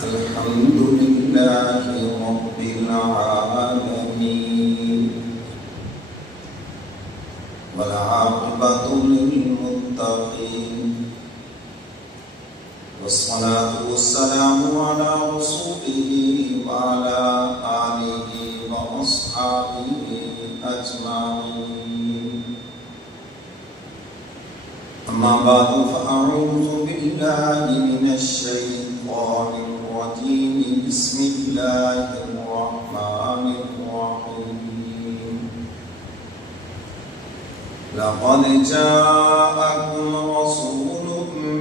الحمد لله رب العالمين والعاقبة للمتقين والصلاة والسلام على رسوله وعلى آله وأصحابه أجمعين. أما بعد فأعوذ بالله من الشيطان الرجيم. بسم الله الرحمن الرحيم. لقد جاءكم رسول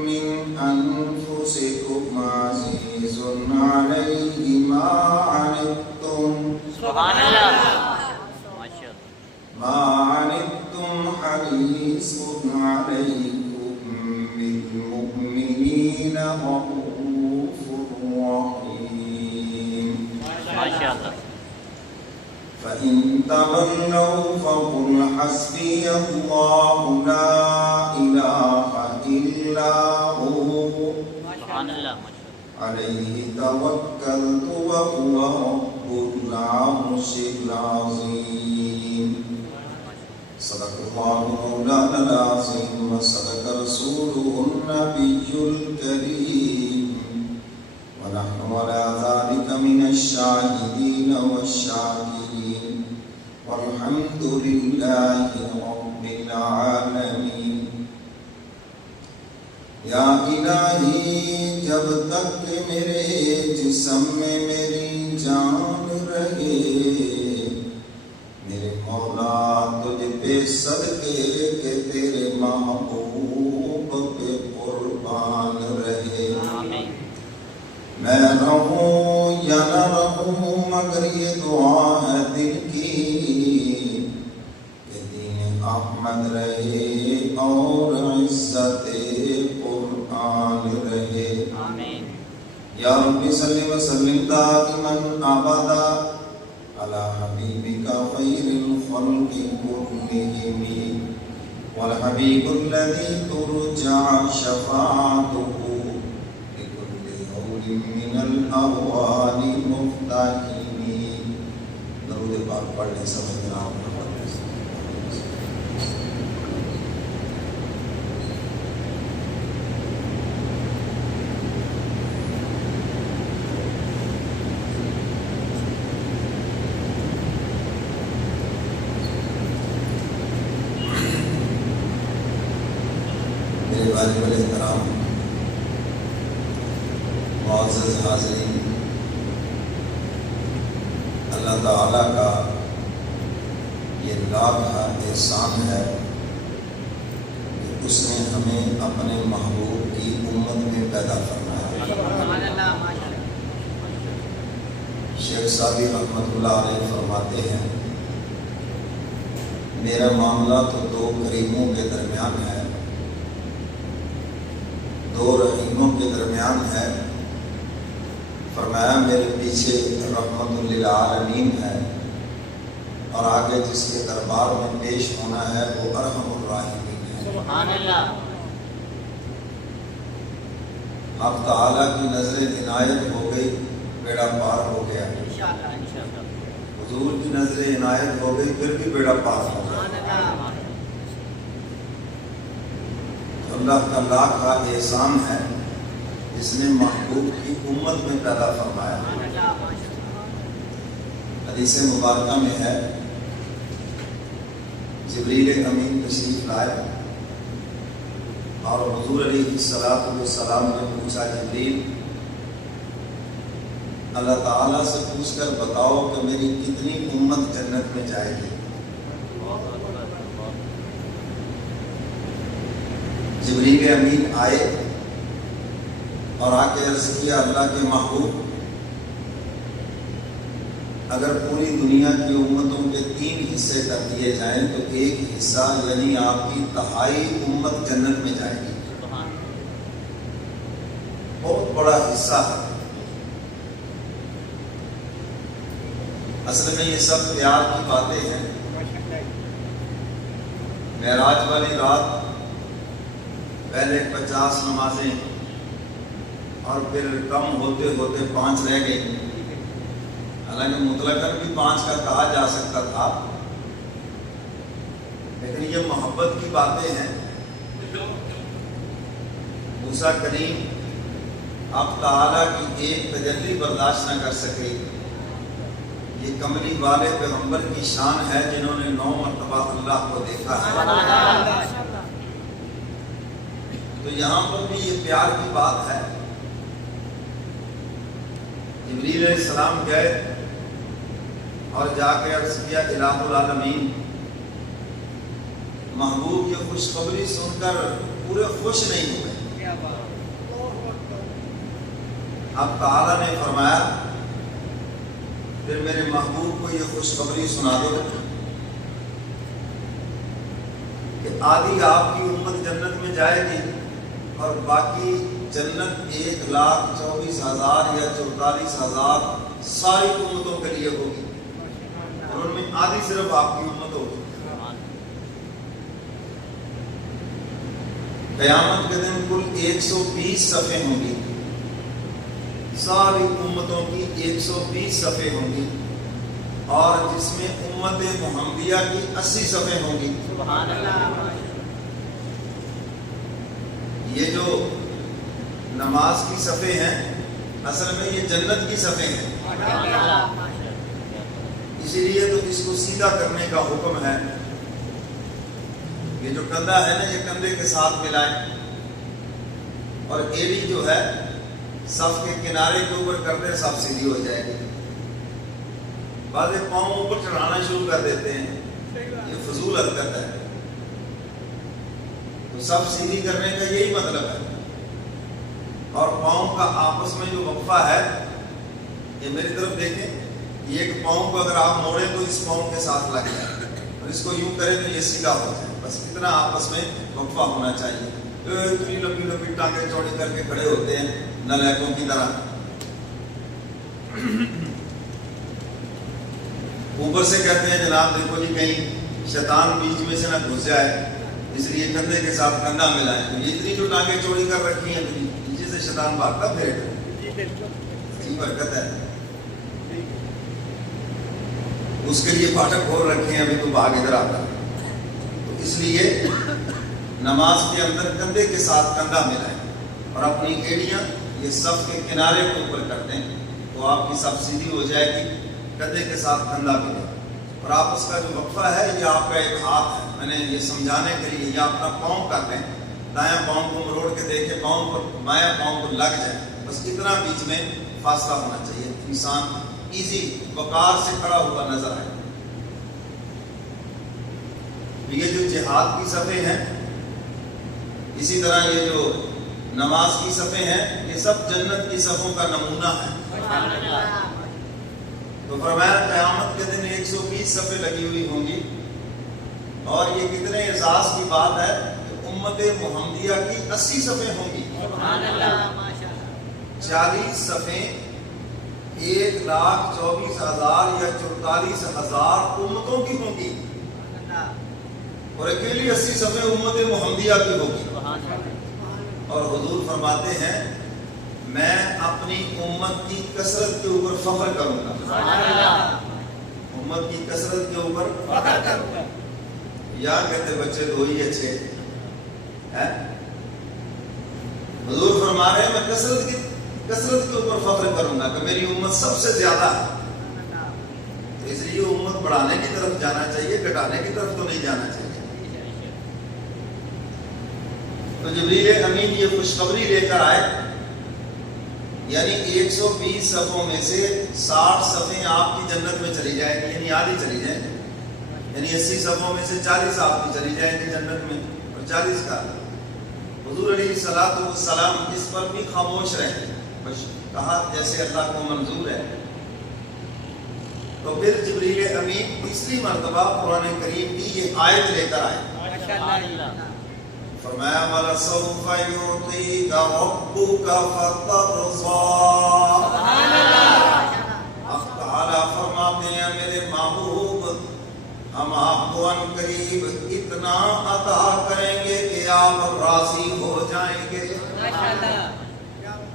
من أنفسكم عزيز عليه ما عنتم سبحان الله ما عنتم حريص عليكم بالمؤمنين رؤوف رحيم. ما شاء الله. فإن تولوا فقل حسبي الله لا إله إلا هو سبحان الله. عليه توكلت وهو رب العرش العظيم. صدق الله مولانا العظيم وصدق رسوله النبي الكريم ونحن على ذلك من الشاهدين والشاكرين والحمد لله رب العالمين. یا الہی جب تک میرے جسم میں میری جان رہے میرے مولا تجھ پہ صدقے کہ تیرے محبوب پہ قربان رہے. میں رہوں یا نہ رہوں مگر یہ دعا ہے دل کی کہ دین احمد رہے اور عزت قرآن رہے. یا رب صلی وسلم دائما ابدا علی حبیبک خیر الخلق کلہم والحبیب الذی ترجع شفاعته لكل هول من الاهوال مفتحم. درود پاک پڑھنے سب جناب. میرے واجب الاحترام معزز حاضرین، اللہ تعالیٰ کا یہ لاکھ احسان ہے کہ اس نے ہمیں اپنے محبوب کی امت میں پیدا فرمایا. شیخ صادق رحمۃ اللہ علیہ فرماتے ہیں میرا معاملہ تو دو کریموں کے درمیان ہے، دو رحیموں کے درمیان ہے. فرمایا میرے پیچھے رحمت للعالمین ہے اور آگے جس کے دربار میں پیش ہونا ہے وہ ارحم الراحمین ہے. سبحان اللہ. اب تعالیٰ کی نظر عنایت ہو گئی، بیڑا پار ہو گیا. حضور کی نظر عنایت ہو گئی پھر بھی بیڑا پار ہو گیا. اللہ کا لاکھ کا احسان ہے جس نے محبوب کی امت میں پیدا فرمایا. حدیث مبارکہ میں ہے جبریل امین تشریف لائے اور حضور علیہ السلام نے پوچھا جبریل اللہ تعالیٰ سے پوچھ کر بتاؤ کہ میری کتنی امت جنت میں جائے گی. جبریل امین آئے اور آ کے عرض کیا اللہ کے محبوب اگر پوری دنیا کی امتوں کے 3 حصے کر دیے جائیں تو ایک حصہ یعنی آپ کی تہائی امت جنت میں جائے گی. بہت بڑا حصہ ہے. اصل میں یہ سب پیار کی باتیں ہیں. معراج والی رات پہلے 50 نمازیں اور پھر کم ہوتے ہوتے 5 رہ گئی، حالانکہ مطلقاً بھی 5 کا کہا جا سکتا تھا، لیکن یہ محبت کی باتیں ہیں۔ موسیٰ کریم اب تعالیٰ کی ایک تجلی برداشت نہ کر سکے۔ یہ کملی والے پیغمبر کی شان ہے جنہوں نے 9 مرتبہ اللہ کو دیکھا ہے۔ تو یہاں پر بھی یہ پیار کی بات ہے۔ جبریل علیہ السلام گئے اور جا کے عرض کیا الہ العالمین، محبوب کی خوشخبری سن کر پورے خوش نہیں ہوئے۔ اب تعالیٰ نے فرمایا پھر میرے محبوب کو یہ خوشخبری سنا دو کہ آدھی آپ کی امت جنت میں جائے گی اور باقی جنت 1,24,000 یا 44,000 ساری امتوں کے لیے ہوگی، اور ان میں آدھی صرف آپ کی امت ہوگی۔ قیامت کے دن کل 120 صفحے ہوں گی، ساری امتوں کی 120 صفحے ہوں گی، اور جس میں امت محمدیہ کی 80 صفحے ہوں گی۔ سبحان اللہ۔ یہ جو نماز کی صفحے ہیں اصل میں یہ جنت کی صفحے ہیں، اسی لیے تو اس کو سیدھا کرنے کا حکم ہے۔ یہ جو کندھا ہے نا، یہ کندھے کے ساتھ ملائیں، اور ایڑی جو ہے صف کے کنارے کے اوپر کرتے صف سیدھی ہو جائے گی۔ بعض پاؤں اوپر چڑھانا شروع کر دیتے ہیں، یہ فضول حرکت ہے۔ تو صف سیدھی کرنے کا یہی مطلب ہے، اور پاؤں کا آپس میں جو وقفہ ہے، یہ میری طرف دیکھیں، یہ ایک پاؤں کو اگر آپ موڑیں تو اس پاؤں کے ساتھ لگ جائے، اور اس کو یوں کریں تو یہ سیدھا ہو جائے، بس اتنا آپس میں وقفہ ہونا چاہیے۔ اتنی لمبی لمبی ٹانگیں چوڑی کر کے کھڑے ہوتے ہیں نالائقوں کی طرح۔ اوپر سے کہتے ہیں جناب دیکھو جی کہیں شیطان بیچ میں سے نہ گھس جائے، اس لیے کندھے کے ساتھ کندھا ملائیں۔ تو یہ اتنی جو ٹانگیں چوڑی کر رکھی ہیں نیچے سے شیطان بھاگتا پھر عجیب حرکت ہے۔ اس کے لیے پھاٹک کھول رکھے ہیں، ابھی تو بھاگ ادھر آتا۔ تو اس لیے نماز کے اندر کندھے کے ساتھ کندھا ملائیں، اور اپنی ایڑیاں یہ صف کے کنارے کے اوپر کر دیں، تو آپ کی صف سیدھی ہو جائے گی، کندھے کے ساتھ کندھا ملے۔ اور آپ اس کا جو وقفہ ہے یہ آپ کا ایک ہاتھ ہے، میں نے یہ سمجھانے کے لیے، یہ اپنا پاؤں کر دیں، دایاں پاؤں کو مروڑ کے دیکھیں پاؤں پر، بایاں پاؤں کو لگ جائے، بس اتنا بیچ میں فاصلہ ہونا چاہیے، انسان ایزی وقار سے کھڑا ہوا نظر آئے۔ یہ جو جہاد کی صفحے ہیں، اسی طرح یہ جو نماز کی صفحے ہیں، یہ سب جنت کی صفوں کا نمونہ ہے۔ تو فرمایا قیامت کے دن 120 صفحے لگی ہوئی ہوں گی، اور یہ کتنے اعزاز کی بات ہے کہ امت محمدیہ کی 80 صفحے ہوں گی۔ 40 صفحے 1,24,000 یا 44,000 امتوں کی ہوں گی، اور اکیلی 80 صفحے امت محمدیہ کی ہوگی۔ اور حضور فرماتے ہیں میں اپنی امت کی کثرت کے اوپر فخر کروں گا۔ امت کی کثرت کے اوپر فخر کروں گا۔ یا کہتے بچے دو ہی اچھے ہیں، حضور فرما رہے ہیں میں کثرت کے اوپر فخر کروں گا کہ میری امت سب سے زیادہ ہے۔ تو اس لیے امت بڑھانے کی طرف جانا چاہیے، گھٹانے کی طرف تو نہیں جانا چاہیے۔ تو جبریل امین یہ خوشخبری لے کر آئے، یعنی 120 صفوں میں سے 60 صفیں آپ کی جنت میں چلی جائیں گی، یعنی آدھی چلی جائیں گی، یعنی 80 صفوں میں سے 40 آپ کی چلی جائیں گی جنت میں، اور 40 کا حضور علیہ الصلوۃ والسلام اس پر بھی خاموش رہے، بس کہا جیسے اللہ کو منظور ہے۔ تو پھر جبریل امین تیسری مرتبہ قرآن کریم کی یہ آیت لے کر آئے، فرمایا وَلَسَوْفَ يُعْطِيكَ رَبُّكَ فَتَرْضَىٰ۔ اب تعالیٰ فرماتے ہیں میرے محبوب ہم آپ کو ان قریب اتنا عطا کریں گے کہ آپ راضی ہو جائیں گے۔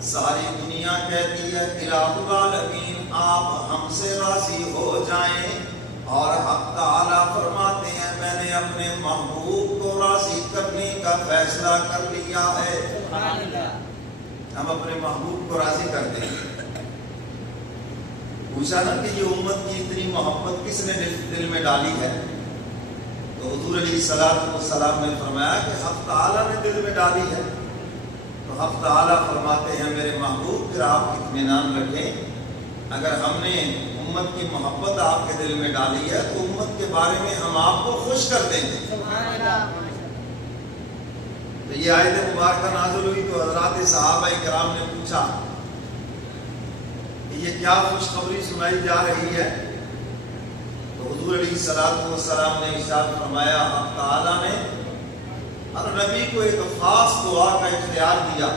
ساری دنیا کہتی ہے الہ العالمین آپ ہم سے راضی ہو جائیں، اور حق تعالیٰ فرماتے ہیں میں نے اپنے محبوب کو راضی کرنے کا فیصلہ کر لیا ہے۔ ہم اپنے محبوب کو راضی کرتے ہیں۔ پوچھا نا کہ یہ امت کی اتنی محبت کس نے دل میں ڈالی ہے؟ تو حضور علیہ السلام نے فرمایا کہ حق تعالیٰ نے دل میں ڈالی ہے۔ تو حق تعالیٰ فرماتے ہیں میرے محبوب پھر آپ اطمینان رکھیں، اگر ہم نے امت کی محبت آپ کے دل میں ڈالی ہے تو امت کے بارے میں ہم آپ کو خوش کر دیں گے۔ تو یہ آیت مبارکہ نازل ہوئی تو حضرات صحابہ کرام نے پوچھا کہ یہ کیا خوشخبری سنائی جا رہی ہے؟ تو حضور علیہ السلام نے ارشاد فرمایا حق تعالیٰ نے ہر نبی کو ایک خاص دعا کا اختیار دیا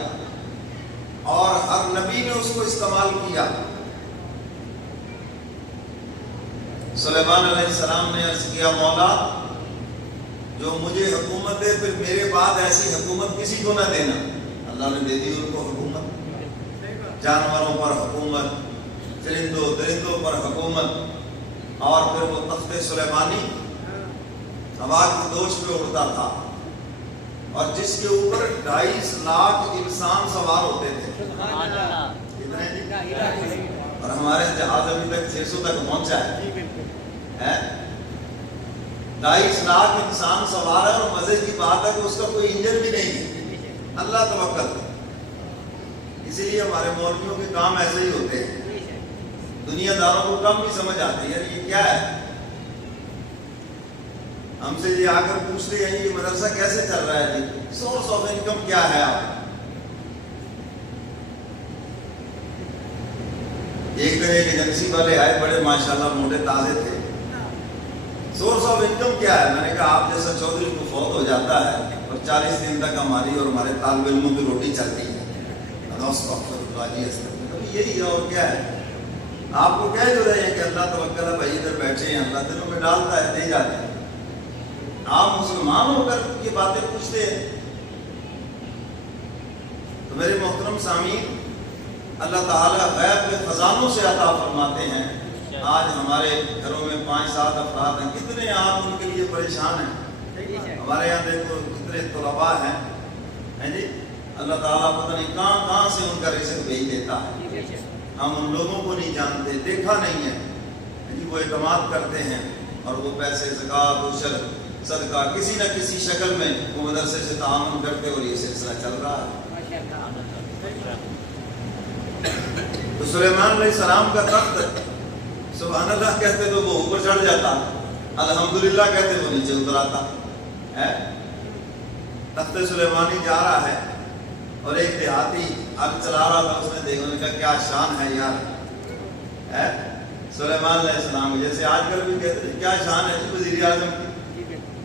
اور ہر نبی نے اس کو استعمال کیا۔ سلیمان علیہ السلام نے عرض کیا مولا جو مجھے حکومت دے پھر میرے بعد ایسی حکومت کسی کو نہ دینا۔ اللہ نے دے دی ان کو حکومت، جانوروں پر حکومت، چرندوں درندوں پر حکومت، اور پھر وہ تخت سلیمانی ہوا کی دوش پہ اڑتا تھا اور جس کے اوپر 2.5 لاکھ انسان سوار ہوتے تھے۔ اور ہمارے جہاز ابھی تک 600 تک پہنچا ہے۔ 2.5 لاکھ انسان سوار ہے اور مزے کی بات ہے کہ اس کا کوئی انجن بھی نہیں ہے۔ اللہ توکل۔ اسی لیے ہمارے مولویوں کے کام ایسے ہی ہوتے ہیں، دنیا داروں کو کم بھی سمجھ آتی ہے یہ کیا ہے۔ ہم سے یہ آ کر پوچھتے ہیں یہ مدرسہ کیسے چل رہا ہے جی، سورس آف انکم کیا ہے آپ؟ ایک دن ایک ایجنسی والے آئے، بڑے ماشاءاللہ موٹے تازے تھے۔ سورس آف انکم کیا ہے؟ میں نے کہا آپ جیسا چودھری کو فوت ہو جاتا ہے اور 40 دن تک ہماری اور ہمارے طالب علموں کی روٹی چلتی ہے، یہی ہے اور کیا ہے؟ آپ کو کہہ جو رہے ہیں کہ اللہ توکل ہے بھائی ادھر بیٹھے ہیں، اللہ دلوں میں ڈالتا ہے دے جاتے ہیں۔ آپ مسلمان ہو کر یہ باتیں پوچھتے ہیں۔ تو میرے محترم سامعین، اللہ تعالیٰ غیب کے خزانوں سے عطا فرماتے ہیں۔ آج ہمارے گھروں میں 5-7 افراد ہیں، کتنے آپ ان کے لیے پریشان ہیں۔ ہمارے یہاں دیکھو کتنے طلباء ہیں جی، اللہ تعالیٰ پتہ نہیں کہاں کہاں سے ان کا رزق بھیج دیتا ہے۔ ہم ان لوگوں کو نہیں جانتے، دیکھا نہیں ہے، وہ اعتماد کرتے ہیں اور وہ پیسے زکوٰۃ عشر صدقہ کسی نہ کسی شکل میں وہ مدرسے سے تعاون کرتے اور یہ سلسلہ چل رہا ہے۔ تو سلیمان علیہ السلام کا تخت سبحان اللہ کہتے تو وہ اوپر چڑھ جاتا، الحمدللہ کہتے وہ نیچے اتر آتا ہے۔ تخت سلیمانی جا رہا ہے اور ایک دیہاتی آگ چلا رہا تھا، اس نے دیکھا، نے کہا کیا شان ہے یار، سلیمان علیہ السلام جیسے آج کل بھی کہتے ہیں کیا شان ہے وزیر اعظم کی۔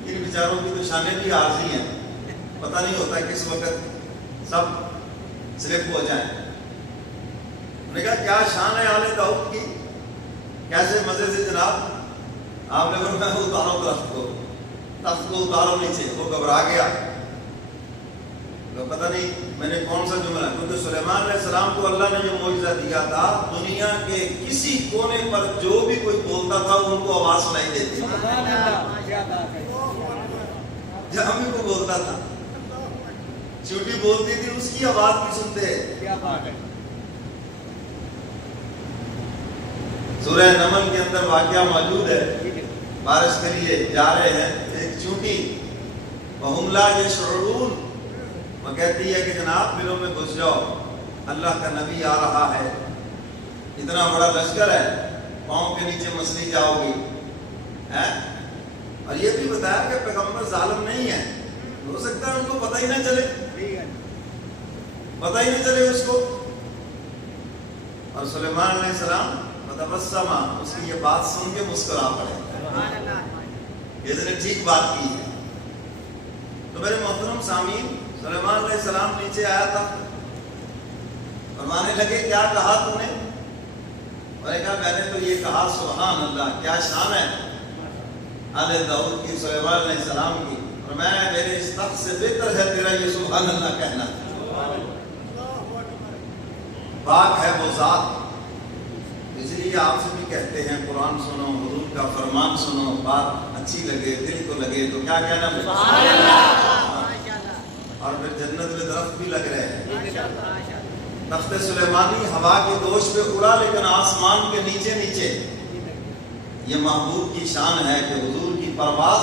ان بیچاروں کی تو شانیں بھی عارضی ہیں، پتہ نہیں ہوتا کس وقت سب سلپ ہو جائیں۔ نے کہا کیا شان ہے آل داؤد کی، کیسے مزے سے جناب۔ آپ نے فرمایا اتارو تخت کو اتارو نیچے۔ وہ گھبرا گیا، پتہ نہیں میں نے کون سا جملہ، کیونکہ سلیمان علیہ السلام کو اللہ نے جو معجزہ دیا تھا دنیا کے کسی کونے پر جو بھی کوئی بولتا تھا ان کو آواز سنائی دیتی تھی، جہاں بھی کوئی بولتا تھا چیونٹی بولتی تھی اس کی آواز بھی سنتے ہیں۔ سورہ نمل کے اندر واقعہ موجود ہے، بارش کے لیے جا رہے ہیں، ایک چیونٹی وَهُمْ لَا يَشْعُرُونَ وہ کہتی ہے کہ جناب بلوں میں گھس جاؤ، اللہ کا نبی آ رہا ہے، اتنا بڑا لشکر ہے، پاؤں کے نیچے مسلی جاؤ گی۔ اور یہ بھی بتایا کہ پیغمبر ظالم نہیں ہے، ہو سکتا ہے ان کو پتہ ہی نہ چلے، پتہ ہی نہ چلے اس کو۔ اور سلیمان علیہ السلام فتبسم، اس کی یہ بات سن کے مسکرا پڑے، اس نے ٹھیک بات کی ہے۔ تو میرے محترم سامعین، سلیمان علیہ السلام نیچے آیا تھا، فرمانے لگے کیا کہا تو نے؟ میں نے کہا میں نے تو یہ کہا سبحان اللہ، کیا شان ہے آل داؤد کی، سلیمان علیہ السلام کی، اور میں میرے اس تخت سے بہتر ہے تیرا یہ سبحان اللہ کہنا۔ پاک ہے وہ ذات. اس لیے آپ سے بھی کہتے ہیں قرآن سنو، حضور کا فرمان سنو، بات اچھی لگے، دل کو لگے تو کیا کہنا ہے؟ سبحان اللہ. اور پھر جنت میں درخت بھی لگ رہے ہیں. تخت سلیمانی ہوا کی دوش پہ اڑا لیکن آسمان کے نیچے نیچے. یہ محبوب کی شان ہے کہ حضور کی پرواز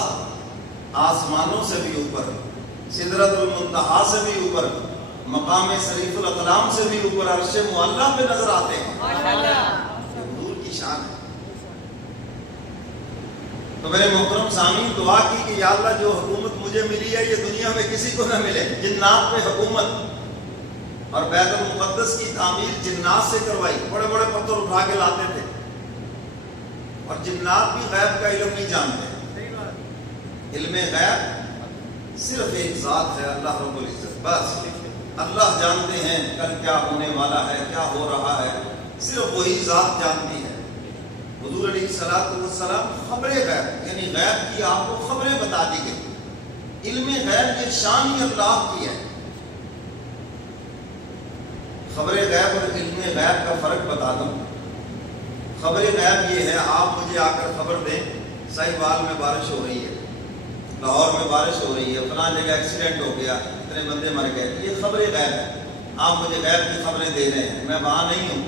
آسمانوں سے بھی اوپر، سدرۃ المنتہا سے بھی اوپر، مقام شریف الاقلام سے بھی اوپر، عرش معلیٰ پہ نظر آتے ہیں. حضور کی شان ہے. تو میرے محترم سامعین، دعا کی کہ یا اللہ جو حکومت مجھے ملی ہے یہ دنیا میں کسی کو نہ ملے. جنات پہ حکومت اور بیت المقدس کی تعمیر جنات سے کروائی. بڑے بڑے پتھر اٹھا کے لاتے تھے اور جنات بھی غیب کا علم نہیں جانتے. علم غیب صرف ایک ذات ہے، اللہ رب العزت. بس اللہ جانتے ہیں کل کیا ہونے والا ہے، کیا ہو رہا ہے، صرف وہی ذات جانتی ہے. حضور علیہ السلام خبریں غیب یعنی غیب کی آپ کو خبریں بتا دی گئی. علم غیب یہ شان ہی اللہ کی ہے. خبر غیب اور علم غیب کا فرق بتا دوں. خبر غیب یہ ہے آپ مجھے آ کر خبر دیں ساہیوال میں بارش ہو رہی ہے، لاہور میں بارش ہو رہی ہے، فلاں جگہ ایکسیڈنٹ ہو گیا، اتنے بندے مر گئے. یہ خبر غیب ہے. آپ مجھے غیب کی خبریں دے رہے ہیں، میں وہاں نہیں ہوں.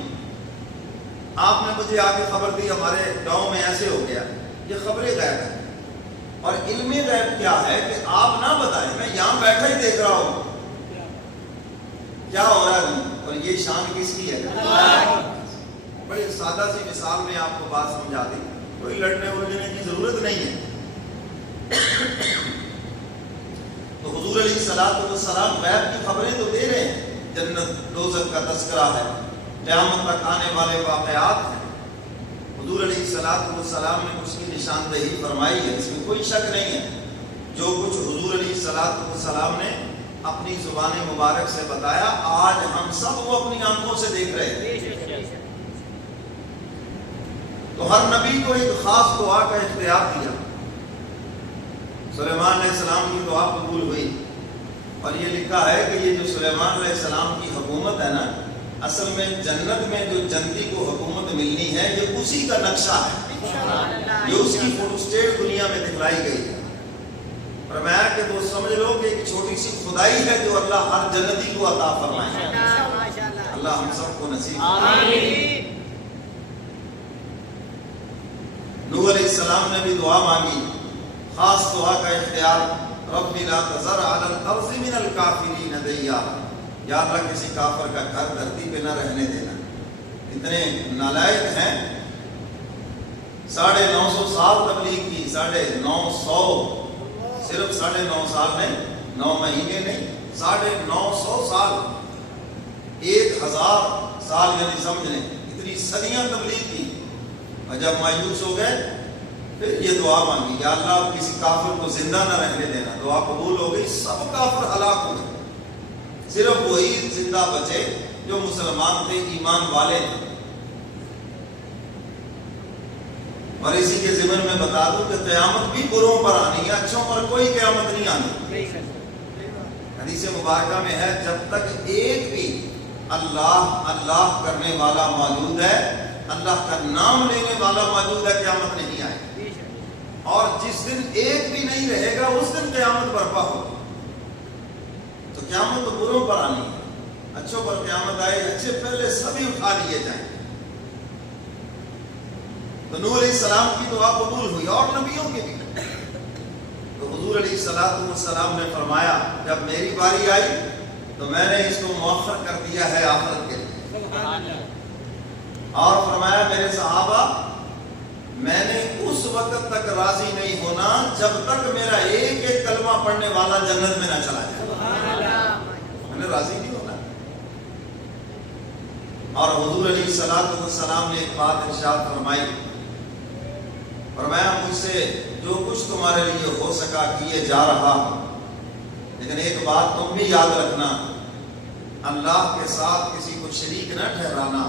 آپ نے مجھے آ کے خبر دی ہمارے گاؤں میں ایسے ہو گیا. یہ خبر غیب ہے. اور علم غیب کیا ہے کہ آپ نہ بتائیں، میں یہاں بیٹھا ہی دیکھ رہا ہوں کیا ہو رہا ہے. اور یہ شان کس کی ہے؟ بڑی سادہ سی مثال میں آپ کو بات سمجھا دی. کوئی لڑنے وڑنے کی ضرورت نہیں ہے. تو حضور علیہ السلام غیب کی خبریں تو دے رہے ہیں. جنت دوزخ کا تذکرہ ہے، قیامت تک آنے والے واقعات ہیں. حضور علیہ السلام نے اس کی نشاندہی فرمائی ہے، اس میں کوئی شک نہیں ہے. جو کچھ حضور علیہ السلام نے اپنی زبان مبارک سے بتایا آج ہم سب وہ اپنی آنکھوں سے دیکھ رہے ہیں. تو ہر نبی کو ایک خاص دعا کا اختیار دیا. سلیمان علیہ السلام کی دعا قبول ہوئی. اور یہ لکھا ہے کہ یہ جو سلیمان علیہ السلام کی حکومت ہے نا، اصل میں جنت میں جو جنتی کو حکومت ملنی ہے یہ اسی کا نقشہ ہے. یہ اس کی فوٹو اسٹیٹ دنیا میں دکھلائی گئی ہے. فرمایا کہ وہ سمجھ لو کہ ایک چھوٹی سی خدائی ہے جو اللہ ہر جنتی کو عطا فرمائے. اللہ ہم سب کو نصیب آمین. نوح علیہ السلام نے بھی دعا مانگی، خاص دعا کا اختیار. رب لا تذر علی الارض من الکافرین دیارا. یا اللہ کسی کافر کا گھر دھرتی پہ نہ رہنے دینا. اتنے نالائق ہیں. 950 سال تبلیغ کی. 950 صرف 9.5 سال نہیں، 9 مہینے نہیں، 950 سال. 1000 سال یعنی سمجھ لیں اتنی صدیاں تبلیغ کی. اور جب مایوس ہو گئے پھر یہ دعا مانگی، یا اللہ کسی کافر کو زندہ نہ رہنے دینا. دعا قبول ہو گئی. سب کافر ہلاک ہو گئے. صرف وہی زندہ بچے جو مسلمان تھے، ایمان والے تھے. اور اسی کے ضمن میں بتا دوں کہ قیامت بھی بروں پر آنی ہے، اچھوں پر کوئی قیامت نہیں آنی. حدیث مبارکہ میں ہے جب تک ایک بھی اللہ اللہ کرنے والا موجود ہے، اللہ کا نام لینے والا موجود ہے، قیامت نہیں آئے. اور جس دن ایک بھی نہیں رہے گا اس دن قیامت برپا ہوگی. تو قیامت تو بروں پر آنی ہے، اچھوں پر قیامت آئے. اچھے پہلے سبھی اٹھا لیے جائیں. تو نوح علیہ السلام کی دعا قبول ہوئی اور نبیوں کی بھی. تو حضور علیہ السلام نے فرمایا جب میری باری آئی تو میں نے اس کو مؤخر کر دیا ہے آخرت کے لیے. اور فرمایا میرے صحابہ میں نے اس وقت تک راضی نہیں ہونا جب تک میرا ایک ایک کلمہ پڑھنے والا جنت میں نہ چلا جائے. میں نے راضی نہیں ہونا. اور حضور علیہ السلام نے ایک بات ارشاد فرمائی. فرمایا مجھ سے جو کچھ تمہارے لیے ہو سکا کیے جا رہا، لیکن ایک بات تم بھی یاد رکھنا، اللہ کے ساتھ کسی کو شریک نہ ٹھہرانا.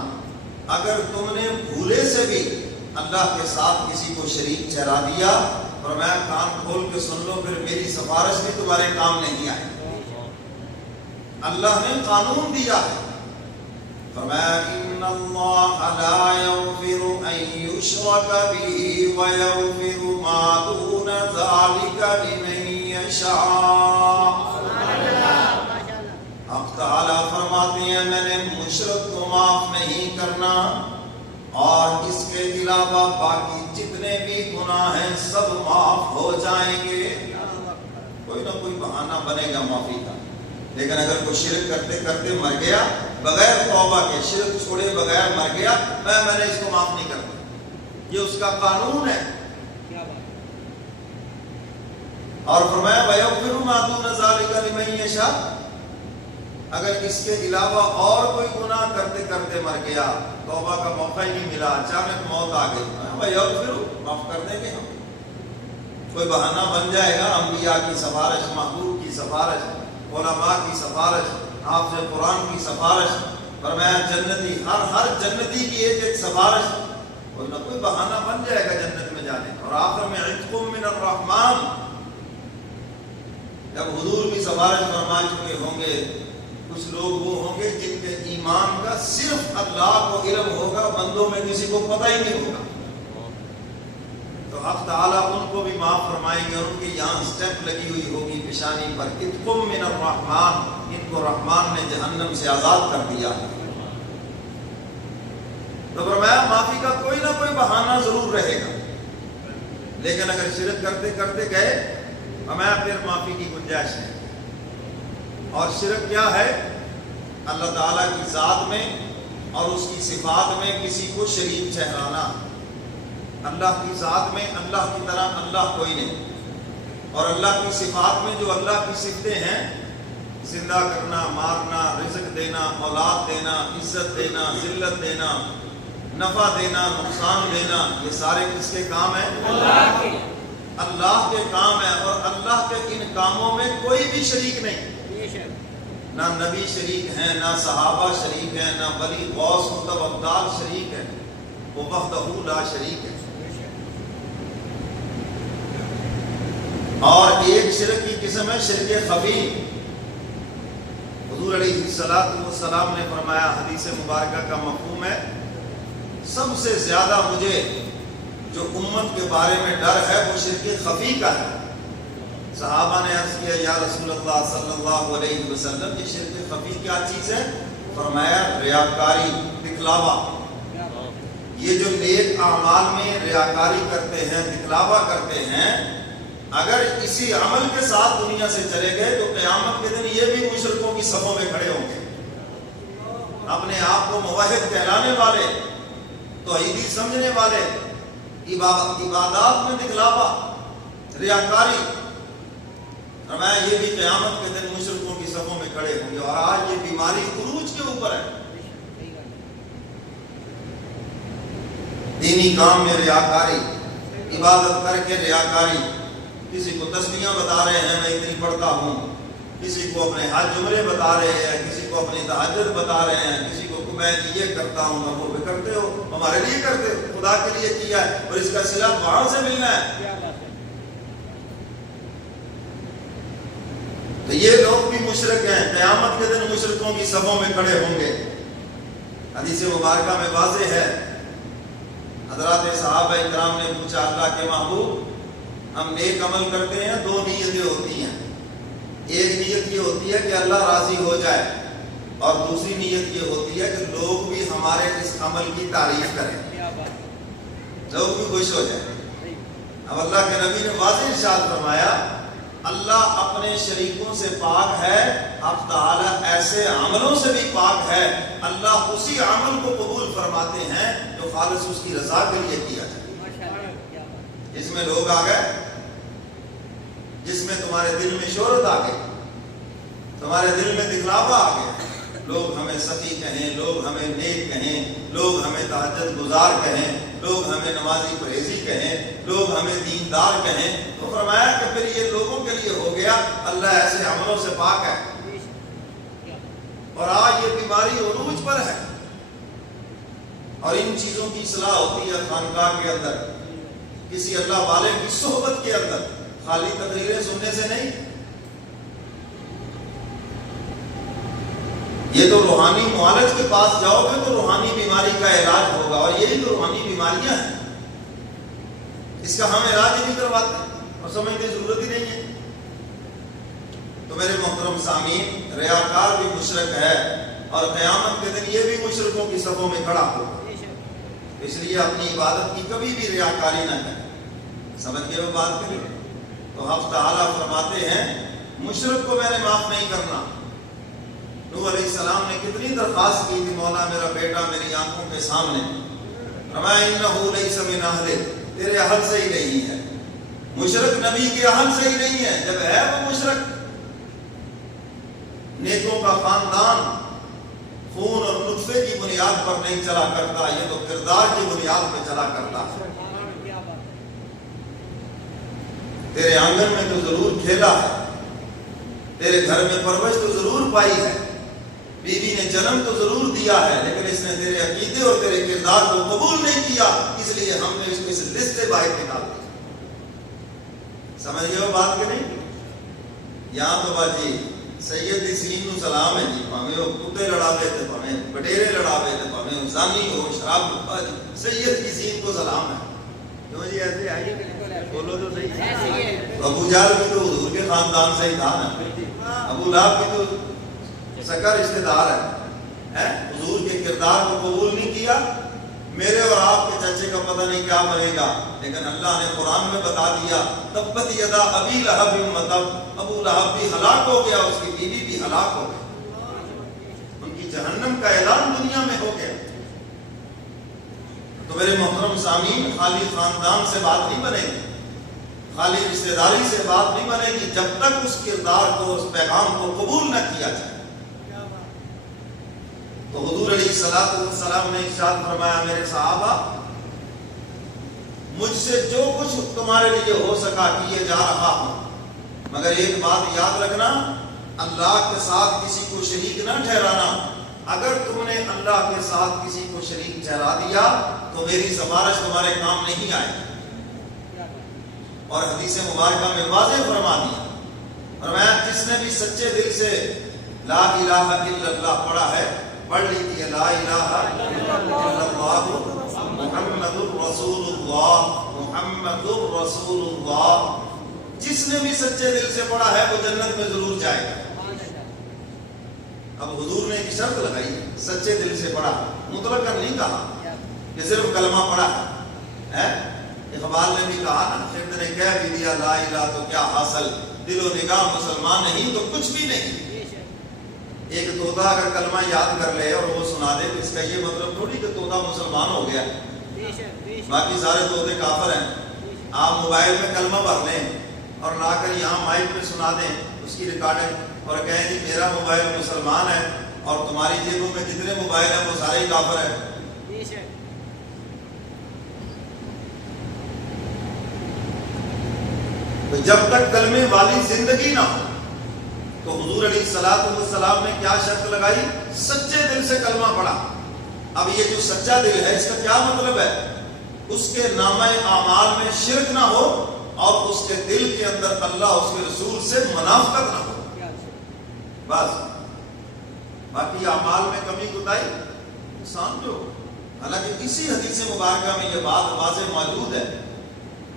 اگر تم نے بھولے سے بھی اللہ کے ساتھ کسی کو شریک ٹھہرا دیا، فرمایا کان کھول کے سن لو پھر میری سفارش بھی تمہارے کام نہیں آئے. اللہ نے قانون دیا ہے فرمایا ان اللہ لا یغفر ان یشرک به ویغفر ما دون ذلک لمن یشاء۔ حق تعالیٰ فرماتے ہیں میں نے مشرک کو معاف نہیں کرنا اور اس کے علاوہ باقی جتنے بھی گناہ ہیں سب معاف ہو جائیں گے۔ کوئی نہ کوئی بہانہ بنے گا معافی کا، لیکن اگر کوئی شرک کرتے کرتے مر گیا بغیر توبہ کے، شرک چھوڑے بغیر مر گیا، میں نے اس کو معاف نہیں کرتا، یہ اس کا قانون ہے۔ اور فرمایا وَيَغْفِرُ مَا دُونَ ذَلِكَ لِمَن يَشَاءُ، اگر اس کے علاوہ اور کوئی گناہ کرتے کرتے مر گیا، توبہ کا موقع ہی نہیں ملا، اچانک موت آ گئی، وَيَغْفِرُ معاف کر دیں گے ہم۔ کوئی بہانہ بن جائے گا، انبیاء کی سفارش، محبوب کی سفارش، علماء کی سفارش، حافظ قرآن کی سفارش، فرمایا جنتی ہر جنتی کی ایک سفارش، کوئی نہ کوئی بہانہ بن جائے گا جنت میں جانے۔ اور آخر میں عتق من الرحمن، جب حضور بھی سفارش فرما چکے ہوں گے، کچھ لوگ وہ ہوں گے جن کے ایمان کا صرف اللہ کو علم ہوگا، بندوں میں کسی کو پتہ ہی نہیں ہوگا، تو حق تعالیٰ ان کو بھی معاف فرمائیں گے، اور ان کے یہاں سٹیمپ لگی ہوئی ہوگی پیشانی پر، اتقم من الرحمن، ان کو رحمان نے جہنم سے آزاد کر دیا۔ تو فرمایا معافی کا کوئی نہ کوئی بہانہ ضرور رہے گا، لیکن اگر شرک کرتے کرتے گئے فرمایا پھر معافی کی گنجائش ہے۔ اور شرک کیا ہے؟ اللہ تعالیٰ کی ذات میں اور اس کی صفات میں کسی کو شریک ٹھہرانا۔ اللہ کی ذات میں اللہ کی طرح اللہ کوئی نہیں، اور اللہ کی صفات میں جو اللہ کی صفتیں ہیں، زندہ کرنا، مارنا، رزق دینا، اولاد دینا، عزت دینا، ذلت دینا، نفع دینا، نقصان دینا، یہ سارے کس کے کام ہیں؟ اللہ کے، اللہ کے کام ہے، اور اللہ کے ان کاموں میں کوئی بھی شریک نہیں، نہ نبی شریک ہیں، نہ صحابہ شریک ہیں، نہ ولی غوث قطب ابدال شریک ہیں، وہ وحدہ لا شریک ہے۔ اور ایک شرک کی قسم ہے شرک خفی۔ حضور علیہ السلام نے فرمایا، حدیث مبارکہ کا مفہوم ہے، سب سے زیادہ مجھے جو امت کے بارے میں ڈر ہے وہ شرک خفی کا ہے۔ صحابہ نے عرض کیا یا رسول اللہ صلی اللہ علیہ وسلم، یہ شرک خفی کیا چیز ہے؟ فرمایا ریاکاری، دکھلاوا۔ یہ جو نیک اعمال میں ریاکاری کرتے ہیں، دکھلاوا کرتے ہیں، اگر اسی عمل کے ساتھ دنیا سے چلے گئے تو قیامت کے دن یہ بھی مشرکوں کی صفوں میں کھڑے ہوں گے۔ اپنے آپ کو موحد کہلانے والے، توحیدی سمجھنے والے، عبادات میں دکھلاوا، ریاکاری، فرمایا یہ بھی قیامت کے دن مشرکوں کی صفوں میں کھڑے ہوں گے۔ اور آج یہ بیماری عروج کے اوپر ہے، دینی کام میں ریاکاری، عبادت کر کے ریاکاری، کسی کو تسبیحاں بتا رہے ہیں میں اتنی پڑھتا ہوں، کسی کو اپنے حج عمرے بتا رہے ہیں، کسی کو اپنی تہجد بتا رہے ہیں، کسی کو میں یہ کرتا ہوں، وہ بھی کرتے ہو، ہمارے لیے کرتے ہو، خدا کے لیے کیا ہے، اور اس کا صلہ وہاں سے ملنا ہے۔ تو یہ لوگ بھی مشرک ہیں، قیامت کے دن مشرکوں کی صفوں میں کھڑے ہوں گے۔ حدیث مبارکہ میں واضح ہے، حضرات صحابہ کرام نے پوچھا اللہ کے محبوب، ہم نیک عمل کرتے ہیں، دو نیتیں ہوتی ہیں، ایک نیت یہ ہوتی ہے کہ اللہ راضی ہو جائے، اور دوسری نیت یہ ہوتی ہے کہ لوگ بھی ہمارے اس عمل کی تعریف کریں، لوگ بھی خوش ہو جائیں۔ اب اللہ کے نبی نے واضح ارشاد فرمایا، اللہ اپنے شریکوں سے پاک ہے، اب تعالیٰ ایسے عملوں سے بھی پاک ہے، اللہ اسی عمل کو قبول فرماتے ہیں جو خالص اس کی رضا کے لیے کیا جائے۔ جس میں لوگ آ گئے، جس میں تمہارے دل میں شہرت آ گئی، تمہارے دل میں دکھلاوا آ گیا، لوگ ہمیں سخی کہیں، لوگ ہمیں نیک کہیں، لوگ ہمیں تہجد گزار کہیں، لوگ ہمیں نمازی پرہیزی کہیں، لوگ ہمیں دیندار کہیں، تو فرمایا کہ پھر یہ لوگوں کے لیے ہو گیا، اللہ ایسے عملوں سے پاک ہے۔ اور آج یہ بیماری عروج پر ہے، اور ان چیزوں کی اصلاح ہوتی ہے خانقاہ کے اندر، کسی اللہ والے کی صحبت کے اندر، خالی تقریریں سننے سے نہیں۔ یہ تو روحانی معالج کے پاس جاؤ گے تو روحانی بیماری کا علاج ہوگا، اور یہی تو روحانی بیماریاں ہیں، اس کا ہم علاج ہی نہیں کرواتے اور سمجھنے کی ضرورت ہی نہیں ہے۔ تو میرے محترم سامعین، ریاکار بھی مشرک ہے اور قیامت کے دن یہ بھی مشرکوں کی صفوں میں کھڑا ہوگا، اس لیے اپنی عبادت کی کبھی بھی ریاکاری نہ کریں۔ سمجھ گئے وہ بات کے لیے؟ تو حق تعالیٰ فرماتے ہیں مشرک کو میں نے معاف نہیں کرنا۔ نوح علیہ السلام نے کتنی درخواست کی تھی، مولا میرا بیٹا میری آنکھوں کے سامنے، فرمایا انہ لیس من اہلک، تیرے اہل سے ہی نہیں ہے۔ مشرک نبی کے اہل سے ہی نہیں ہے، جب ہے وہ مشرک۔ نیکوں کا خاندان خون اور نطفے کی بنیاد پر نہیں چلا کرتا، یہ تو کردار کی بنیاد پہ چلا کرتا ہے۔ تیرے آنگن میں تو ضرور کھیلا ہے، تیرے گھر میں پرورش تو ضرور پائی ہے، بیوی نے جنم تو ضرور دیا ہے، لیکن اس نے تیرے عقیدے اور تیرے کردار کو قبول نہیں کیا، اس لیے ہم نے اس کو اس لسٹ سے باہر نکال دیا۔ سمجھ گئے وہ بات کہ نہیں؟ یہاں تو باجی سید سین نو سلام ہے جی، پاویں وہ کتے لڑاوے تے پاویں بٹیرے لڑاوے تے پاویں زانی ہو شراب، سید کی سین کو سلام ہے۔ کیوں جی ایسے آئیے بولو تو صحیح۔ ابو جہل بھی تو حضور کے خاندان سے ہی تھا نا، ابو لہب بھی تو سکا رشتہ دار ہے، حضور کے کردار کو قبول نہیں کیا۔ میرے اور آپ کے چچے کا پتہ نہیں کیا بنے گا، لیکن اللہ نے قرآن میں بتا دیا تبت یدا ابی لہب وتب، ابو لہب بھی ہلاک ہو گیا، اس کی بیوی بھی ہلاک ہو گئی، ان کی جہنم کا اعلان دنیا میں ہو گیا۔ تو میرے محترم سامعین، خالی خاندان سے بات نہیں بنے گی، خالی رشتہ داری سے بات نہیں بنے گی، جب تک اس کردار کو، اس پیغام کو قبول نہ کیا جائے۔ تو حضور علیہ السلام نے ارشاد فرمایا میرے صحابہ، مجھ سے جو کچھ تمہارے لیے ہو سکا کیے جا رہا ہوں، مگر ایک بات یاد رکھنا، اللہ کے ساتھ کسی کو شریک نہ ٹھہرانا۔ اگر تم نے اللہ کے ساتھ کسی کو شریک ٹھہرا دیا تو میری سفارش تمہارے کام نہیں آئے گی۔ اور حدیث مبارکہ میں واضح فرما دیا، فرمایا جس نے بھی سچے دل سے لا الہ الا اللہ پڑھا ہے، پڑھ لیجیے لا الہ الا اللہ محمد الرسول اللہ، محمد الرسول اللہ، جس نے بھی سچے دل سے پڑھا ہے وہ جنت میں ضرور جائے گا۔ اب حضور نے ایک شرط لگائی، سچے دل سے پڑھا، مطلق نہیں کہا کہ صرف کلمہ پڑھا ہے۔ اقبال نے بھی کہا نا، خرد نے کہہ بھی دیا لا الہ تو کیا حاصل، دل و نگاہ مسلمان نہیں تو کچھ بھی نہیں۔ ایک طوطا اگر کلمہ یاد کر لے اور وہ سنا دے تو اس کا یہ مطلب تھوڑی کہ طوطا مسلمان ہو گیا، باقی سارے طوطے کافر ہیں۔ آپ موبائل میں کلمہ بھر لیں اور لا کر یہاں مائک میں سنا دیں اس کی ریکارڈنگ، اور کہیں جی میرا موبائل مسلمان ہے اور تمہاری جیبوں میں جتنے موبائل ہیں وہ سارے ہی کافر ہیں۔ تو جب تک کلمے والی زندگی نہ ہو تو حضور علیہ السلام نے کیا شرط لگائی؟ سچے دل سے کلمہ پڑھا۔ اب یہ جو سچا دل ہے اس کا کیا مطلب ہے؟ اس کے نامہ اعمال میں شرک نہ ہو اور اس کے دل کے اندر اللہ اس کے رسول سے منافقت نہ ہو، بس۔ باقی اعمال میں کمی کوتاہی انسان جو، حالانکہ اسی حدیث مبارکہ میں یہ بات واضح موجود ہے،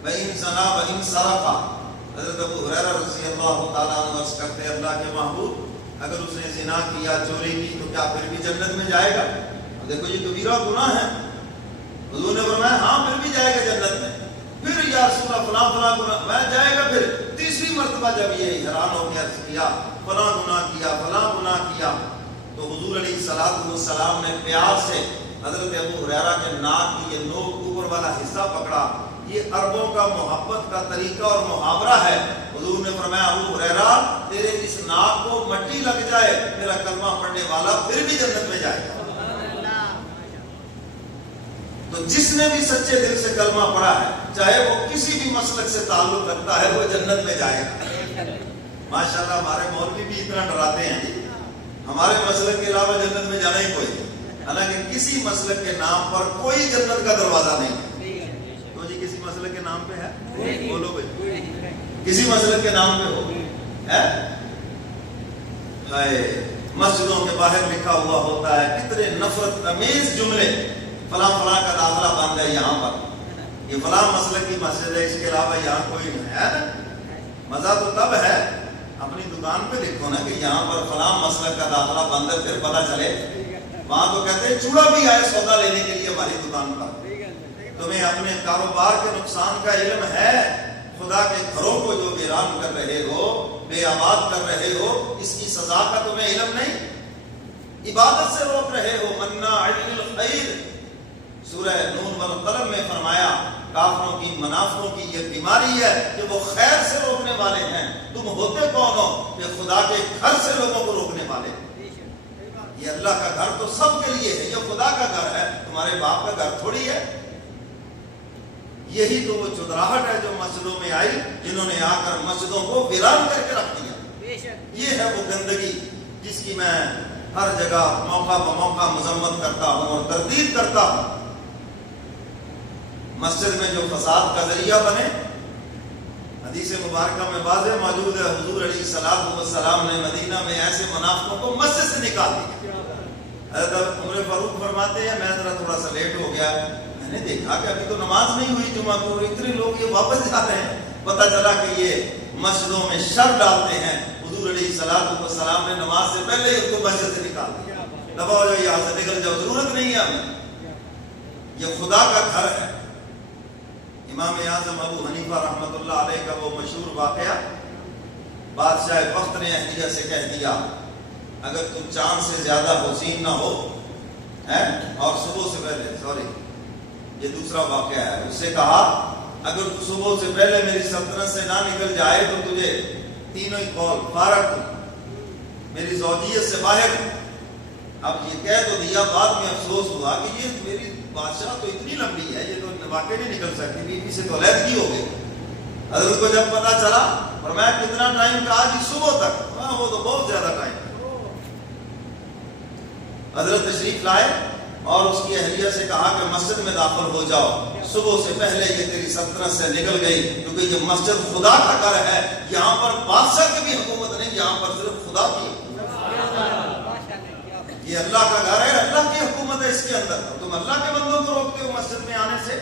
وَإِن زَنَا وَإِن سَرَقَ۔ حضرت ابو ہریرہ رضی اللہ تعالیٰ عنہ عرض کرتے ہیں اللہ کے محبوب، اگر اس نے زنا کیا، چوری کی تو کیا پھر بھی جنت میں جائے گا؟ دیکھو یہ کبیرہ گناہ ہے۔ حضور نے فرمایا ہاں پھر بھی جائے گا جنت میں۔ پھر یا رسول اللہ فلاں فلاں گناہ، میں جائے گا۔ پھر تیسری مرتبہ جب یہ حیران ہو کے عرض کیا فلاں گناہ کیا، فلاں گناہ کیا، تو حضور علیہ السلام نے پیار سے حضرت ابو ہریرہ کے ناک کی یہ نوک اوپر والا حصہ پکڑا۔ یہ عربوں کا محبت کا طریقہ اور محاورہ ہے۔ حضور نے فرمایا ابو ہریرہ تیرے اس ناک کو مٹی لگ جائے، میرا کلمہ پڑھنے والا پھر بھی جنت میں جائے گا۔ تو جس نے بھی سچے دل سے کلمہ پڑھا ہے، چاہے وہ کسی بھی مسلک سے تعلق رکھتا ہے، وہ جنت میں جائے گا۔ ماشاءاللہ ہمارے مولوی بھی اتنا ڈراتے ہیں جی، ہمارے مسلک کے علاوہ جنت میں جانا ہی کوئی نہیں، حالانکہ کسی مسلک کے نام پر کوئی جنت کا دروازہ نہیں۔ تو جی کسی مسلک کے نام پہ ہے؟ بولو بھائی، کسی مسلک کے نام پہ ہو ہے؟ مسجدوں کے باہر لکھا ہوا ہوتا ہے کتنے نفرت امیز جملے، فلاں فلاں کا داخلہ بند ہے یہاں پر، یہ فلاں مسلک کی مسجد ہے، اس کے علاوہ یہاں کوئی ہے نا۔ مزہ تو تب ہے اپنی دکان پہ لکھو نا کہ یہاں پر فلاں مسلک کا داخلہ بند ہے، پھر پتہ چلے۔ وہاں تو کہتے ہیں چوڑا بھی آئے سودا لینے کے لیے ہماری دکان پر۔ تمہیں اپنے کاروبار کے نقصان کا علم ہے، خدا کے گھروں کو جو ویران کر رہے ہو، بے آباد کر رہے ہو، اس کی سزا کا تمہیں علم نہیں؟ عبادت سے روک رہے ہو، مناع للخیر۔ سورہ نون والقلم میں فرمایا کافروں کی منافقوں کی یہ بیماری ہے کہ وہ خیر سے روکنے والے ہیں۔ تم ہوتے کون ہو کہ خدا کے گھر سے لوگوں کو روکنے والے؟ یہ اللہ کا گھر تو سب کے لیے ہے، یہ خدا کا گھر ہے، تمہارے باپ کا گھر تھوڑی ہے۔ یہی تو وہ چودراہٹ ہے جو مسجدوں میں آئی، جنہوں نے آ کر مسجدوں کو ویران کر کے رکھ دیا۔ یہ ہے وہ گندگی جس کی میں ہر جگہ موقع بموقع مذمت کرتا ہوں اور تردید کرتا ہوں۔ مسجد میں جو فساد کا ذریعہ بنے، حدیث مبارکہ میں واضح موجود ہے، حضور علیہ السلام نے مدینہ میں ایسے منافقوں کو مسجد سے نکال دیا۔ حضرت عمر فاروق فرماتے ہیں میں ذرا تھوڑا سا لیٹ ہو گیا، میں نے دیکھا کہ ابھی تو نماز نہیں ہوئی جمعہ کو، اتنے لوگ یہ واپس جا رہے ہیں۔ پتہ چلا کہ یہ مسجدوں میں شر ڈالتے ہیں۔ حضور علیہ السلام نے نماز سے پہلے ہی ان کو مسجد سے نکال دیا، دبا ہو جاؤ یہاں سے نکل جاؤ، ضرورت نہیں ہے ہمیں، یہ خدا کا گھر ہے۔ امام اعظم ابو حنیفہ رحمۃ اللہ علیہ کا وہ مشہور واقعہ، بادشاہ وقت نے اہلیہ سے کہہ دیا اگر تم چاند سے زیادہ حسین نہ ہو اور صبح سے پہلے، یہ دوسرا واقعہ ہے، اس سے کہا اگر تو صبح سے پہلے میری سلطنت سے نہ نکل جائے تو تجھے تینوں ہی قول فارغ، میری زوجیت سے باہر۔ اب یہ کہہ تو دیا، بعد میں افسوس ہوا کہ یہ میری بادشاہ تو اتنی لمبی ہے، یہ تو واقعی نہیں نکل سکتی، بیوی سے تو علیحدگی ہو گئی۔ حضرت کو جب پتا چلا فرمایا کتنا ٹائم کہا جی صبح تک، وہ تو بہت زیادہ ٹائم۔ حضرت تشریف لائے اور اس کی اہلیہ سے کہا کہ مسجد میں داخل ہو جاؤ، صبح سے پہلے یہ تیری سلطنت سے نکل گئی، کیونکہ یہ مسجد خدا کا گھر ہے، یہاں پر بادشاہ کی بھی حکومت نہیں، یہاں پر صرف خدا کی حکومت۔ یہ اللہ کا گھر ہے، اللہ کی حکومت ہے اس کے اندر، تم اللہ کے بندوں کو روکتے ہو مسجد میں آنے سے۔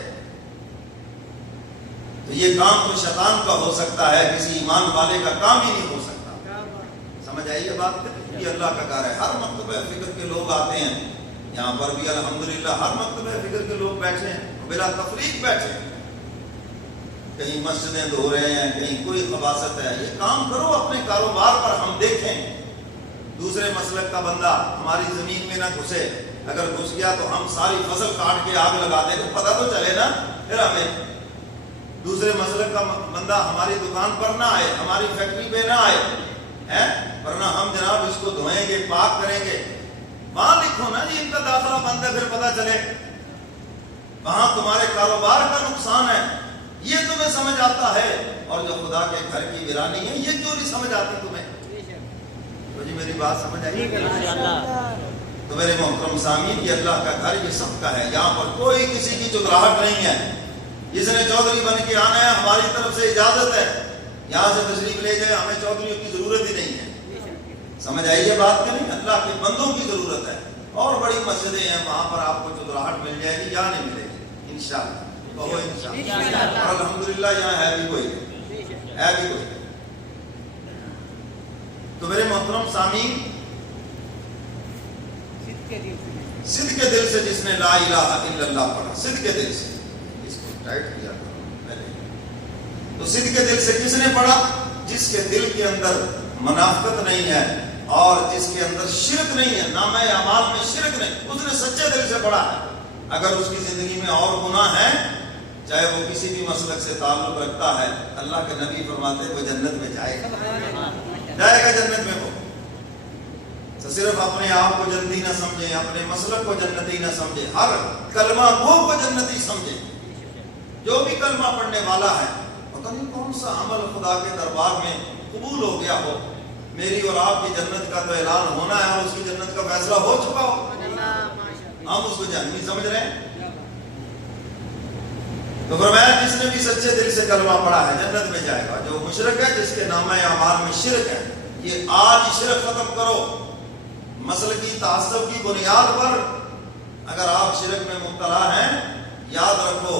تو یہ کام تو شیطان کا ہو سکتا ہے، کسی ایمان والے کا کام ہی نہیں ہو سکتا۔ سمجھ آئی یہ بات؟ یہ اللہ کا گھر ہے۔ ہر مکتبہ فکر کے لوگ آتے ہیں یہاں پر بھی، الحمدللہ ہر مکتبہ فکر کے لوگ بیٹھے ہیں، بلا تفریق بیٹھے ہیں، کہیں مسجدیں دھو رہے ہیں، کہیں کوئی خباثت ہے۔ یہ کام کرو اپنے کاروبار پر، ہم دیکھیں دوسرے مسلک کا بندہ ہماری زمین میں نہ گھسے، اگر گھس گیا تو ہم ساری فصل کاٹ کے آگ لگا دیں، تو پتہ تو چلے نا پھر ہمیں۔ دوسرے مسلک کا بندہ ہماری دکان پر نہ آئے، ہماری فیکٹری پہ نہ آئے، ورنہ ہم جناب اس کو دھوئیں گے، پاک کریں گے۔ وہاں لکھو نا جی ان کا داخلہ بند ہے، پھر پتہ چلے وہاں تمہارے کاروبار کا نقصان ہے، یہ تمہیں سمجھ آتا ہے، اور جو خدا کے گھر کی ویرانی ہے یہ کیوں نہیں سمجھ آتی تمہیں؟ تو جی میری بات سمجھ آئی؟ تو میرے محترم سامعین، یہ اللہ کا گھر یہ سب کا ہے، یہاں پر کوئی کسی کی چودراہٹ نہیں ہے۔ جس نے چودھری بن کے آنا ہے ہماری طرف سے اجازت ہے، یہاں سے تشریف لے جائے، ہمیں چودھریوں کی ضرورت ہی نہیں ہے۔ سمجھ آئی یہ بات کہ نہیں؟ اللہ کے بندوں کی ضرورت ہے، اور بڑی مسجدیں ہیں وہاں پر آپ کو چودراہٹ مل جائے گی یا نہیں ملے گی؟ انشاءاللہ کہو انشاءاللہ۔ اور الحمدللہ یہاں ہے بھی کوئی، ہے بھی کوئی۔ تو میرے محترم سامعین، صدق کے دل سے جس نے لا الہ الا اللہ پڑھا، صدق کے دل سے، اس کو ٹائٹ کیا پہلے، تو صدق کے دل سے کس نے پڑھا؟ جس کے دل کے اندر منافقت نہیں ہے اور جس کے اندر شرک نہیں ہے، نامہ اعمال میں شرک نہیں، اس نے سچے دل سے پڑھا ہے۔ اگر اس کی زندگی میں اور گناہ ہے، چاہے وہ کسی بھی مسلک سے تعلق رکھتا ہے، اللہ کے نبی فرماتے ہیں وہ جنت میں جائے گا، جائے گا جنت میں۔ وہ تو صرف اپنے آپ کو جنتی نہ سمجھیں، اپنے مسلک کو جنتی نہ سمجھیں، ہر کلمہ گو کو جنتی سمجھیں۔ جو بھی کلمہ پڑھنے والا ہے، پتہ نہیں کون سا عمل خدا کے دربار میں قبول ہو گیا ہو، میری اور آپ کی جنت کا تو اعلان ہونا ہے اور اس کی جنت کا فیصلہ ہو چکا ہو، ہم اس کو جہنمی سمجھ رہے ہیں۔ تو فرمایا جس نے بھی سچے دل سے کلمہ پڑھا ہے جنت میں جائے گا۔ جو مشرک ہے، جس کے نامہ اعمال میں شرک ہے، یہ آج شرک ختم کرو، مسلکی تعصب کی بنیاد پر اگر آپ شرک میں مبتلا ہیں، یاد رکھو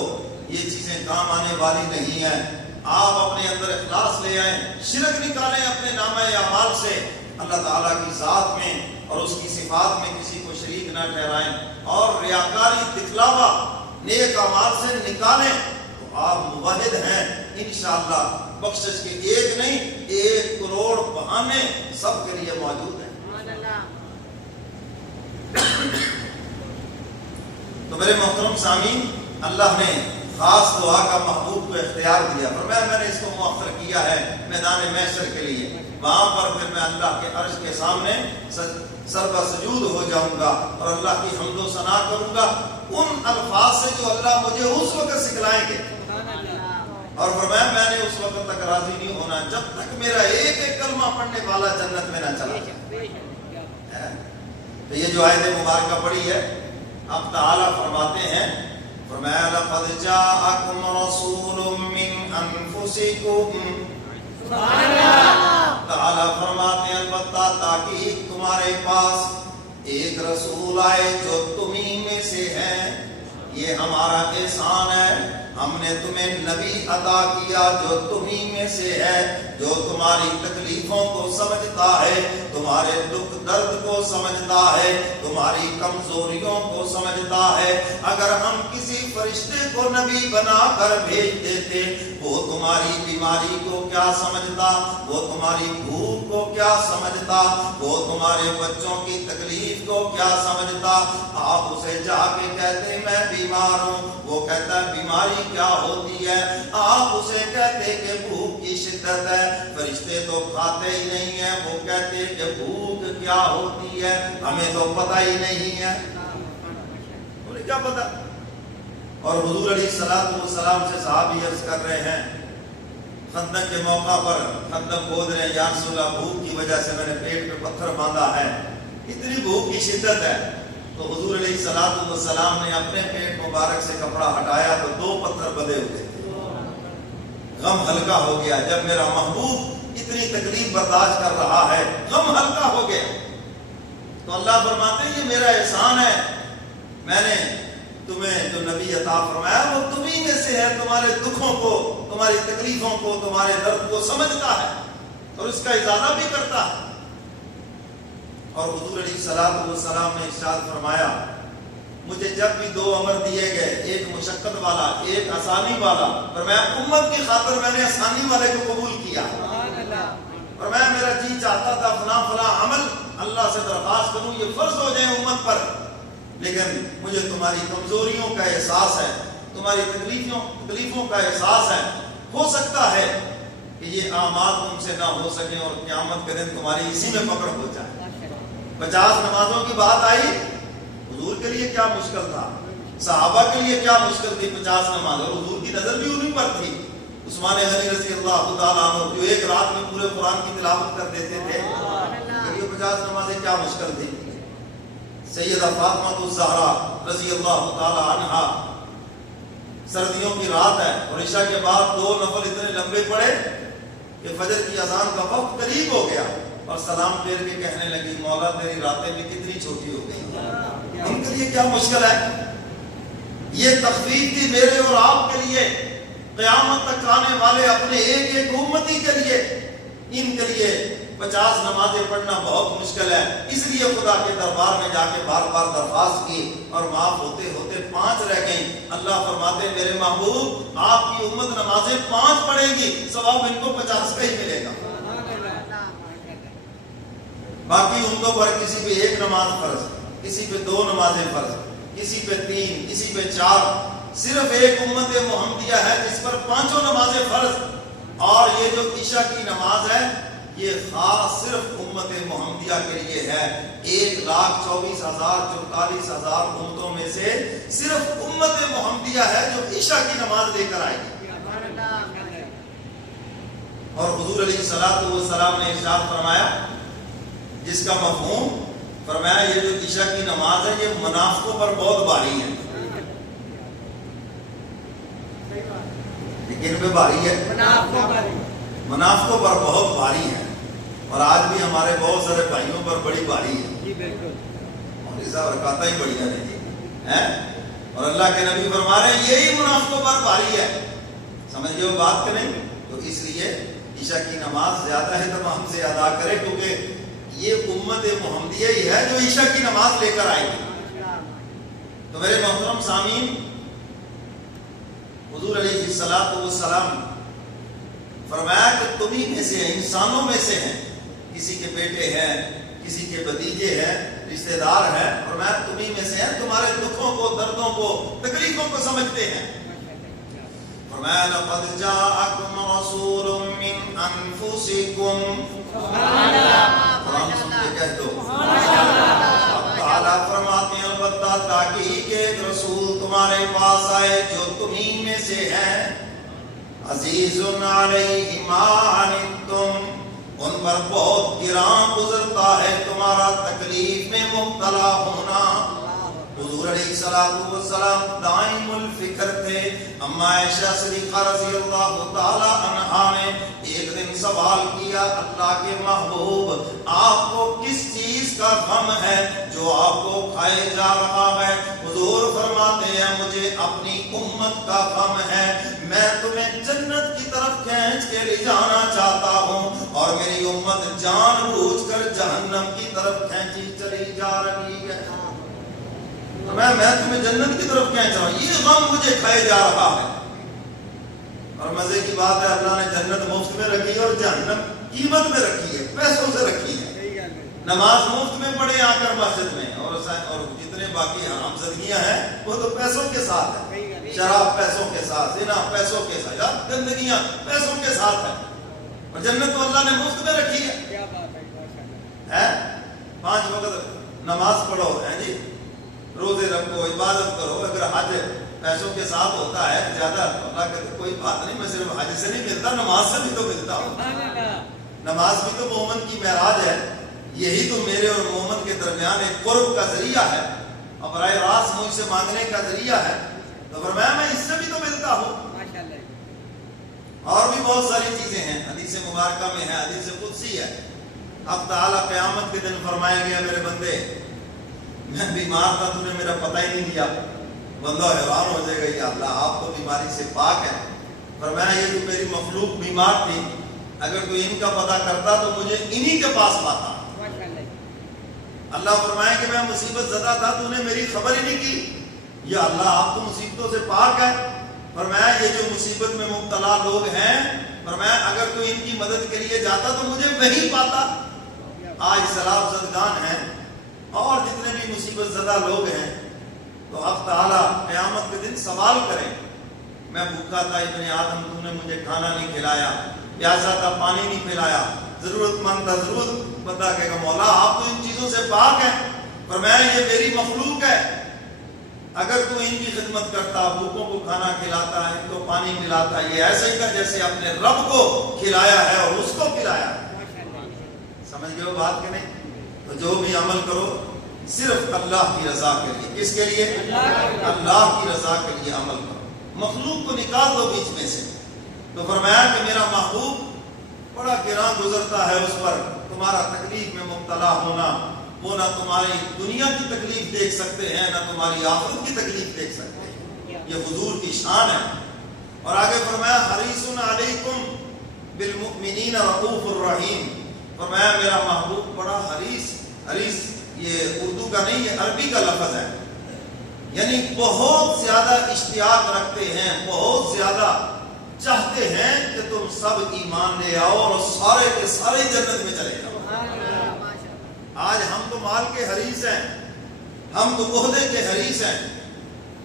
یہ چیزیں کام آنے والی نہیں ہیں۔ آپ اپنے اندر اخلاص لے آئیں، شرک نکالیں اپنے نامہ اعمال سے، اللہ تعالیٰ کی ذات میں اور اس کی صفات میں کسی کو شریک نہ ٹھہرائیں، اور ریاکاری دکھلاوا نیک اعمال سے نکالیں، تو آپ موحد ہیں۔ انشاءاللہ بخشش کے ایک نہیں 1 کروڑ بہانے سب کے لیے موجود ہیں۔ تو میرے محترم سامعین، اللہ نے خاص دعا کا محبوب کو اختیار دیا، فرمایا میں نے اس کو مؤخر کیا ہے میدان محشر کے لیے، وہاں پر پھر میں اللہ کے عرش کے سامنے سر بسجود ہو جاؤں گا اور اللہ کی حمد و ثنا کروں گا ان الفاظ سے جو اللہ مجھے اس وقت سکھلائیں گے، اور فرمایا میں نے اس وقت تک راضی نہیں ہونا جب تک میرا ایک ایک کلمہ پڑھنے والا جنت میں نہ چلا جائے۔ تو یہ جو آیت مبارکہ پڑھی ہے، اب تعالیٰ فرماتے ہیں، فرمایا لقد جاءکم رسول من انفسکم، تعالیٰ فرماتے ہیں البتہ تاکہ تمہارے پاس ایک رسول آئے جو تمہیں میں سے ہے، یہ ہمارا احسان ہے، ہم نے تمہیں نبی عطا کیا جو تمہیں میں سے ہے، جو تمہاری تکلیفوں کو سمجھتا ہے، تمہارے دکھ درد کو سمجھتا ہے، تمہاری کمزوریوں کو سمجھتا ہے۔ اگر ہم کسی فرشتے کو نبی بنا کر بھیج دیتے، وہ تمہاری بیماری کو کیا سمجھتا، وہ تمہاری بھوک کو کیا سمجھتا، وہ تمہارے بچوں کی تکلیف کو کیا سمجھتا۔ آپ اسے جا کے کہتے میں بیمار ہوں، وہ کہتا ہے بیماری کیا ہوتی ہے، آپ اسے کہتے کہ بھوک کی شدت ہے، فرشتے تو کھاتے ہی نہیں ہیں، وہ کہتے کہ بھوک کیا ہوتی ہے، ہمیں تو پتہ ہی نہیں ہے، انہیں کیا پتہ۔ اور حضور علیہ السلام سے صحابی عرض کر رہے ہیں خندق کے موقع پر، خندق کھود رہے ہیں، یا رسول اللہ بھوک کی وجہ سے میں نے پیٹ پہ پتھر باندھا ہے، اتنی بھوک کی شدت ہے۔ تو حضور علیہ السلام نے اپنے پیٹ مبارک سے کپڑا ہٹایا تو 2 پتھر بدے ہوئے تھے، غم ہلکا ہو گیا۔ جب میرا محبوب اتنی تکلیف برداشت کر رہا ہے، غم ہلکا ہو گیا۔ تو اللہ فرماتے ہیں یہ میرا احسان ہے، میں نے تمہیں جو نبی عطا فرمایا وہ تمہیں میں سے ہے، تمہارے دکھوں کو، تمہاری تکلیفوں کو، تمہارے درد کو سمجھتا ہے اور اس کا ازالہ بھی کرتا ہے۔ اور حضور علیہ السلام نے ارشاد فرمایا مجھے جب بھی 2 امر دیے گئے، ایک مشقت والا ایک آسانی والا، فرمایا امت کی خاطر میں نے آسانی والے کو قبول کیا، فرمایا میرا جی چاہتا تھا فلاں عمل اللہ سے درخواست کروں یہ فرض ہو جائے امت پر، لیکن مجھے تمہاری کمزوریوں کا احساس ہے، تمہاری تکلیفوں کا احساس ہے، ہو سکتا ہے کہ یہ اعمال تم سے نہ ہو سکے اور قیامت کے دن تمہاری اسی میں پکڑ ہو جائے۔ 50 نمازوں کی بات آئی، حضور کے لیے کیا مشکل تھا، صحابہ کے لیے کیا مشکل تھی 50 نماز، اور حضور کی نظر بھی انہیں پر تھی۔ عثمان غنی رضی اللہ تعالیٰ عنہ جو ایک رات میں پورے قرآن کی تلاوت کر دیتے تھے، یہ 50 نمازیں کیا مشکل تھی۔ سیدہ فاطمہ الزہرا رضی اللہ تعالیٰ عنہا، سردیوں کی رات ہے اور عشاء کے بعد 2 نفل اتنے لمبے پڑے کہ فجر کی اذان کا وقت قریب ہو گیا اور سلام پھیر کے کہنے لگی مولا تیری راتیں بھی کتنی چھوٹی ہو گئی۔ ان کے لیے کیا مشکل ہے، یہ تخفیف تھی میرے اور آپ کے لیے، قیامت تک آنے والے اپنے ایک ایک امتی کے لیے، ان کے لیے 50 نمازیں پڑھنا بہت مشکل ہے۔ اس لیے خدا کے دربار میں جا کے بار بار درخواست کی اور معاف ہوتے ہوتے 5 رہ گئیں۔ اللہ فرماتے میرے محبوب آپ کی امت نمازیں 5 پڑھے گی، ثواب ان کو 50 کا ہی ملے گا۔ باقی امتوں پر کسی پہ 1 نماز فرض، کسی پہ 2 نمازیں فرض، کسی پہ 3، کسی پہ 4، صرف ایک امت محمدیہ ہے جس پر 5 نمازیں فرض۔ اور یہ جو عشاء کی نماز ہے یہ خاص صرف امت محمدیہ کے لیے ہے۔ 1,24,000 امتوں میں سے صرف امت محمدیہ ہے جو عشاء کی نماز لے کر آئے گی۔ اور حضور علیہ السلام نے ارشاد فرمایا جس کا مفہوم، فرمایا یہ جو عشاء کی نماز ہے یہ منافقوں پر بہت بھاری ہے، لیکن پہ بھاری ہے، منافقوں پر بہت بھاری ہے، اور آج بھی ہمارے بہت سارے بھائیوں پر بڑی بھاری ہے۔ مولوی صاحب رکعتیں ہی بڑھیا نہیں ہیں، اور اللہ کے نبی فرما رہے ہیں یہی منافقوں پر بھاری ہے. سمجھ گئے وہ بات کریں؟ تو اس لیے عشاء کی نماز زیادہ ہے تمام سے ادا کرے، کیونکہ یہ امت محمدیہ ہی ہے جو عشاء کی نماز لے کر آئے گی. تو میرے محترم سامعین، حضور علیہ الصلوۃ والسلام فرمایا کہ تم ہی میں سے ہیں، انسانوں میں سے ہیں، کسی کے بیٹے ہیں، کسی کے بھتیجے ہیں، رشتہ دار ہیں، فرمایا تم ہی میں سے ہیں، تمہارے دکھوں کو، دردوں کو، تکلیفوں کو سمجھتے ہیں. فرمایا لقد جاءکم رسول من انفسکم، سبحان اللہ، قرآن سن کے کہہ دو اب تعالیٰ فرماتے ہیں البتہ تاکہ ایک رسول تمہارے پاس آئے جو تمہیں میں سے ہیں، عزیز علیہ ما عنتم، ان پر بہت گراں گزرتا ہے تمہارا تکلیف میں مبتلا ہونا. حضور علیہ الصلوۃ والسلام دائم الفکر تھے. اما عائشہ صدیقہ رضی اللہ تعالی عنہا نے ایک دن سوال کیا، اللہ کے محبوب آپ کو کس چیز کا غم ہے جو آپ کو کھائے جا رہا ہے؟ حضور فرماتے ہیں مجھے اپنی امت کا غم ہے، میں تمہیں جنت کی طرف کھینچ کے لے جانا چاہتا ہوں اور میری امت جان بوجھ کر جہنم کی طرف کھینچی چلی جا رہی ہے. میں تمہیں جنت کی طرف کھینچ رہا ہوں، یہ غم مجھے کھائے جا رہا ہے. اور مزے کی بات ہے اللہ نے جنت مفت میں رکھی ہے اور جہنم قیمت میں رکھی ہے، پیسوں سے رکھی ہے. نماز مفت میں پڑھے آ کر مسجد میں، اور جتنے باقی حرام زدگیاں ہیں وہ تو پیسوں کے ساتھ ہے، شراب پیسوں کے ساتھ، زنا پیسوں کے ساتھ، گندگیاں پیسوں کے ساتھ ہے. اور جنت تو اللہ نے مفت میں رکھی ہے. 5 وقت نماز پڑھو ہے جی، روزے رکھو، عبادت کرو. اگر حج پیسوں کے ساتھ ہوتا ہے زیادہ، اللہ کہتے کوئی بات نہیں، میں صرف حج سے نہیں ملتا، نماز سے بھی تو ملتا ہوں. نماز بھی تو مومن کی معراج ہے، یہی تو میرے اور مومن کے درمیان ایک قرب کا ذریعہ ہے، اب براہ راست مجھ سے مانگنے کا ذریعہ ہے. تو فرمایا میں اس سے بھی تو ملتا ہوں. اور بھی بہت ساری چیزیں ہیں، حدیث مبارکہ میں ہے، حدیث قدسی ہے. اب تعالیٰ قیامت کے دن فرمائے گا میرے بندے میں بیمار تھا، تو نے میرا پتہ ہی نہیں کیا. بندہ حیران ہو جائے گا، یا اللہ آپ تو بیماری سے پاک ہے. فرمایا یہ تو میری مخلوق بیمار تھی، اگر تو ان کا پتہ کرتا تو مجھے انہی کے پاس پاتا. اللہ فرمائے کہ میں مصیبت زدہ تھا، تو نے میری خبر ہی نہیں کی. یا اللہ آپ تو مصیبتوں سے پاک ہے. فرمایا یہ جو مصیبت میں مبتلا لوگ ہیں، فرمایا اگر تو ان کی مدد کے لیے جاتا تو مجھے وہی پاتا. آج سیلاب زدگان ہیں اور جتنے بھی مصیبت زدہ لوگ ہیں، تو اب تعالیٰ قیامت کے دن سوال کریں، میں بھوکا تھا ابن آدم، تو نے مجھے کھانا نہیں کھلایا، پیاسا تھا پانی نہیں پلایا، ضرورت مند تھا ضرورت بندہ کہے گا مولا آپ تو ان چیزوں سے پاک ہیں. فرمایا یہ میری مخلوق ہے، اگر تو ان کی خدمت کرتا، بھوکوں کو کھانا کھلاتا، ان کو پانی پلاتا، یہ ایسے ہی تھا جیسے اپنے رب کو کھلایا ہے اور اس کو پلایا. سمجھ گئے وہ بات کہ نہیں؟ تو جو بھی عمل کرو صرف اللہ کی رضا کے لیے. کس کے لیے؟ اللہ کی رضا کے لیے عمل کرو. مخلوق کو نکال دو بیچ میں سے. تو فرمایا کہ میرا محبوب بڑا گراں گزرتا ہے اس پر تمہارا تکلیف میں مبتلا ہونا. وہ نہ تمہاری دنیا کی تکلیف دیکھ سکتے ہیں، نہ تمہاری آخرت کی تکلیف دیکھ سکتے ہیں. یہ حضور کی شان ہے. اور آگے فرمایا حریص علیکم بالمؤمنین رؤوف الرحیم. فرمایا میرا محبوب بڑا حریص، حریص یہ اردو کا نہیں، یہ عربی کا لفظ ہے، یعنی بہت زیادہ اشتیاق رکھتے ہیں، بہت زیادہ چاہتے ہیں کہ تم سب ایمان لے آؤ اور سارے کے سارے جنت میں چلے جاؤ. آج ہم تو مال کے حریص ہیں، ہم تو عہدے کے حریص ہیں،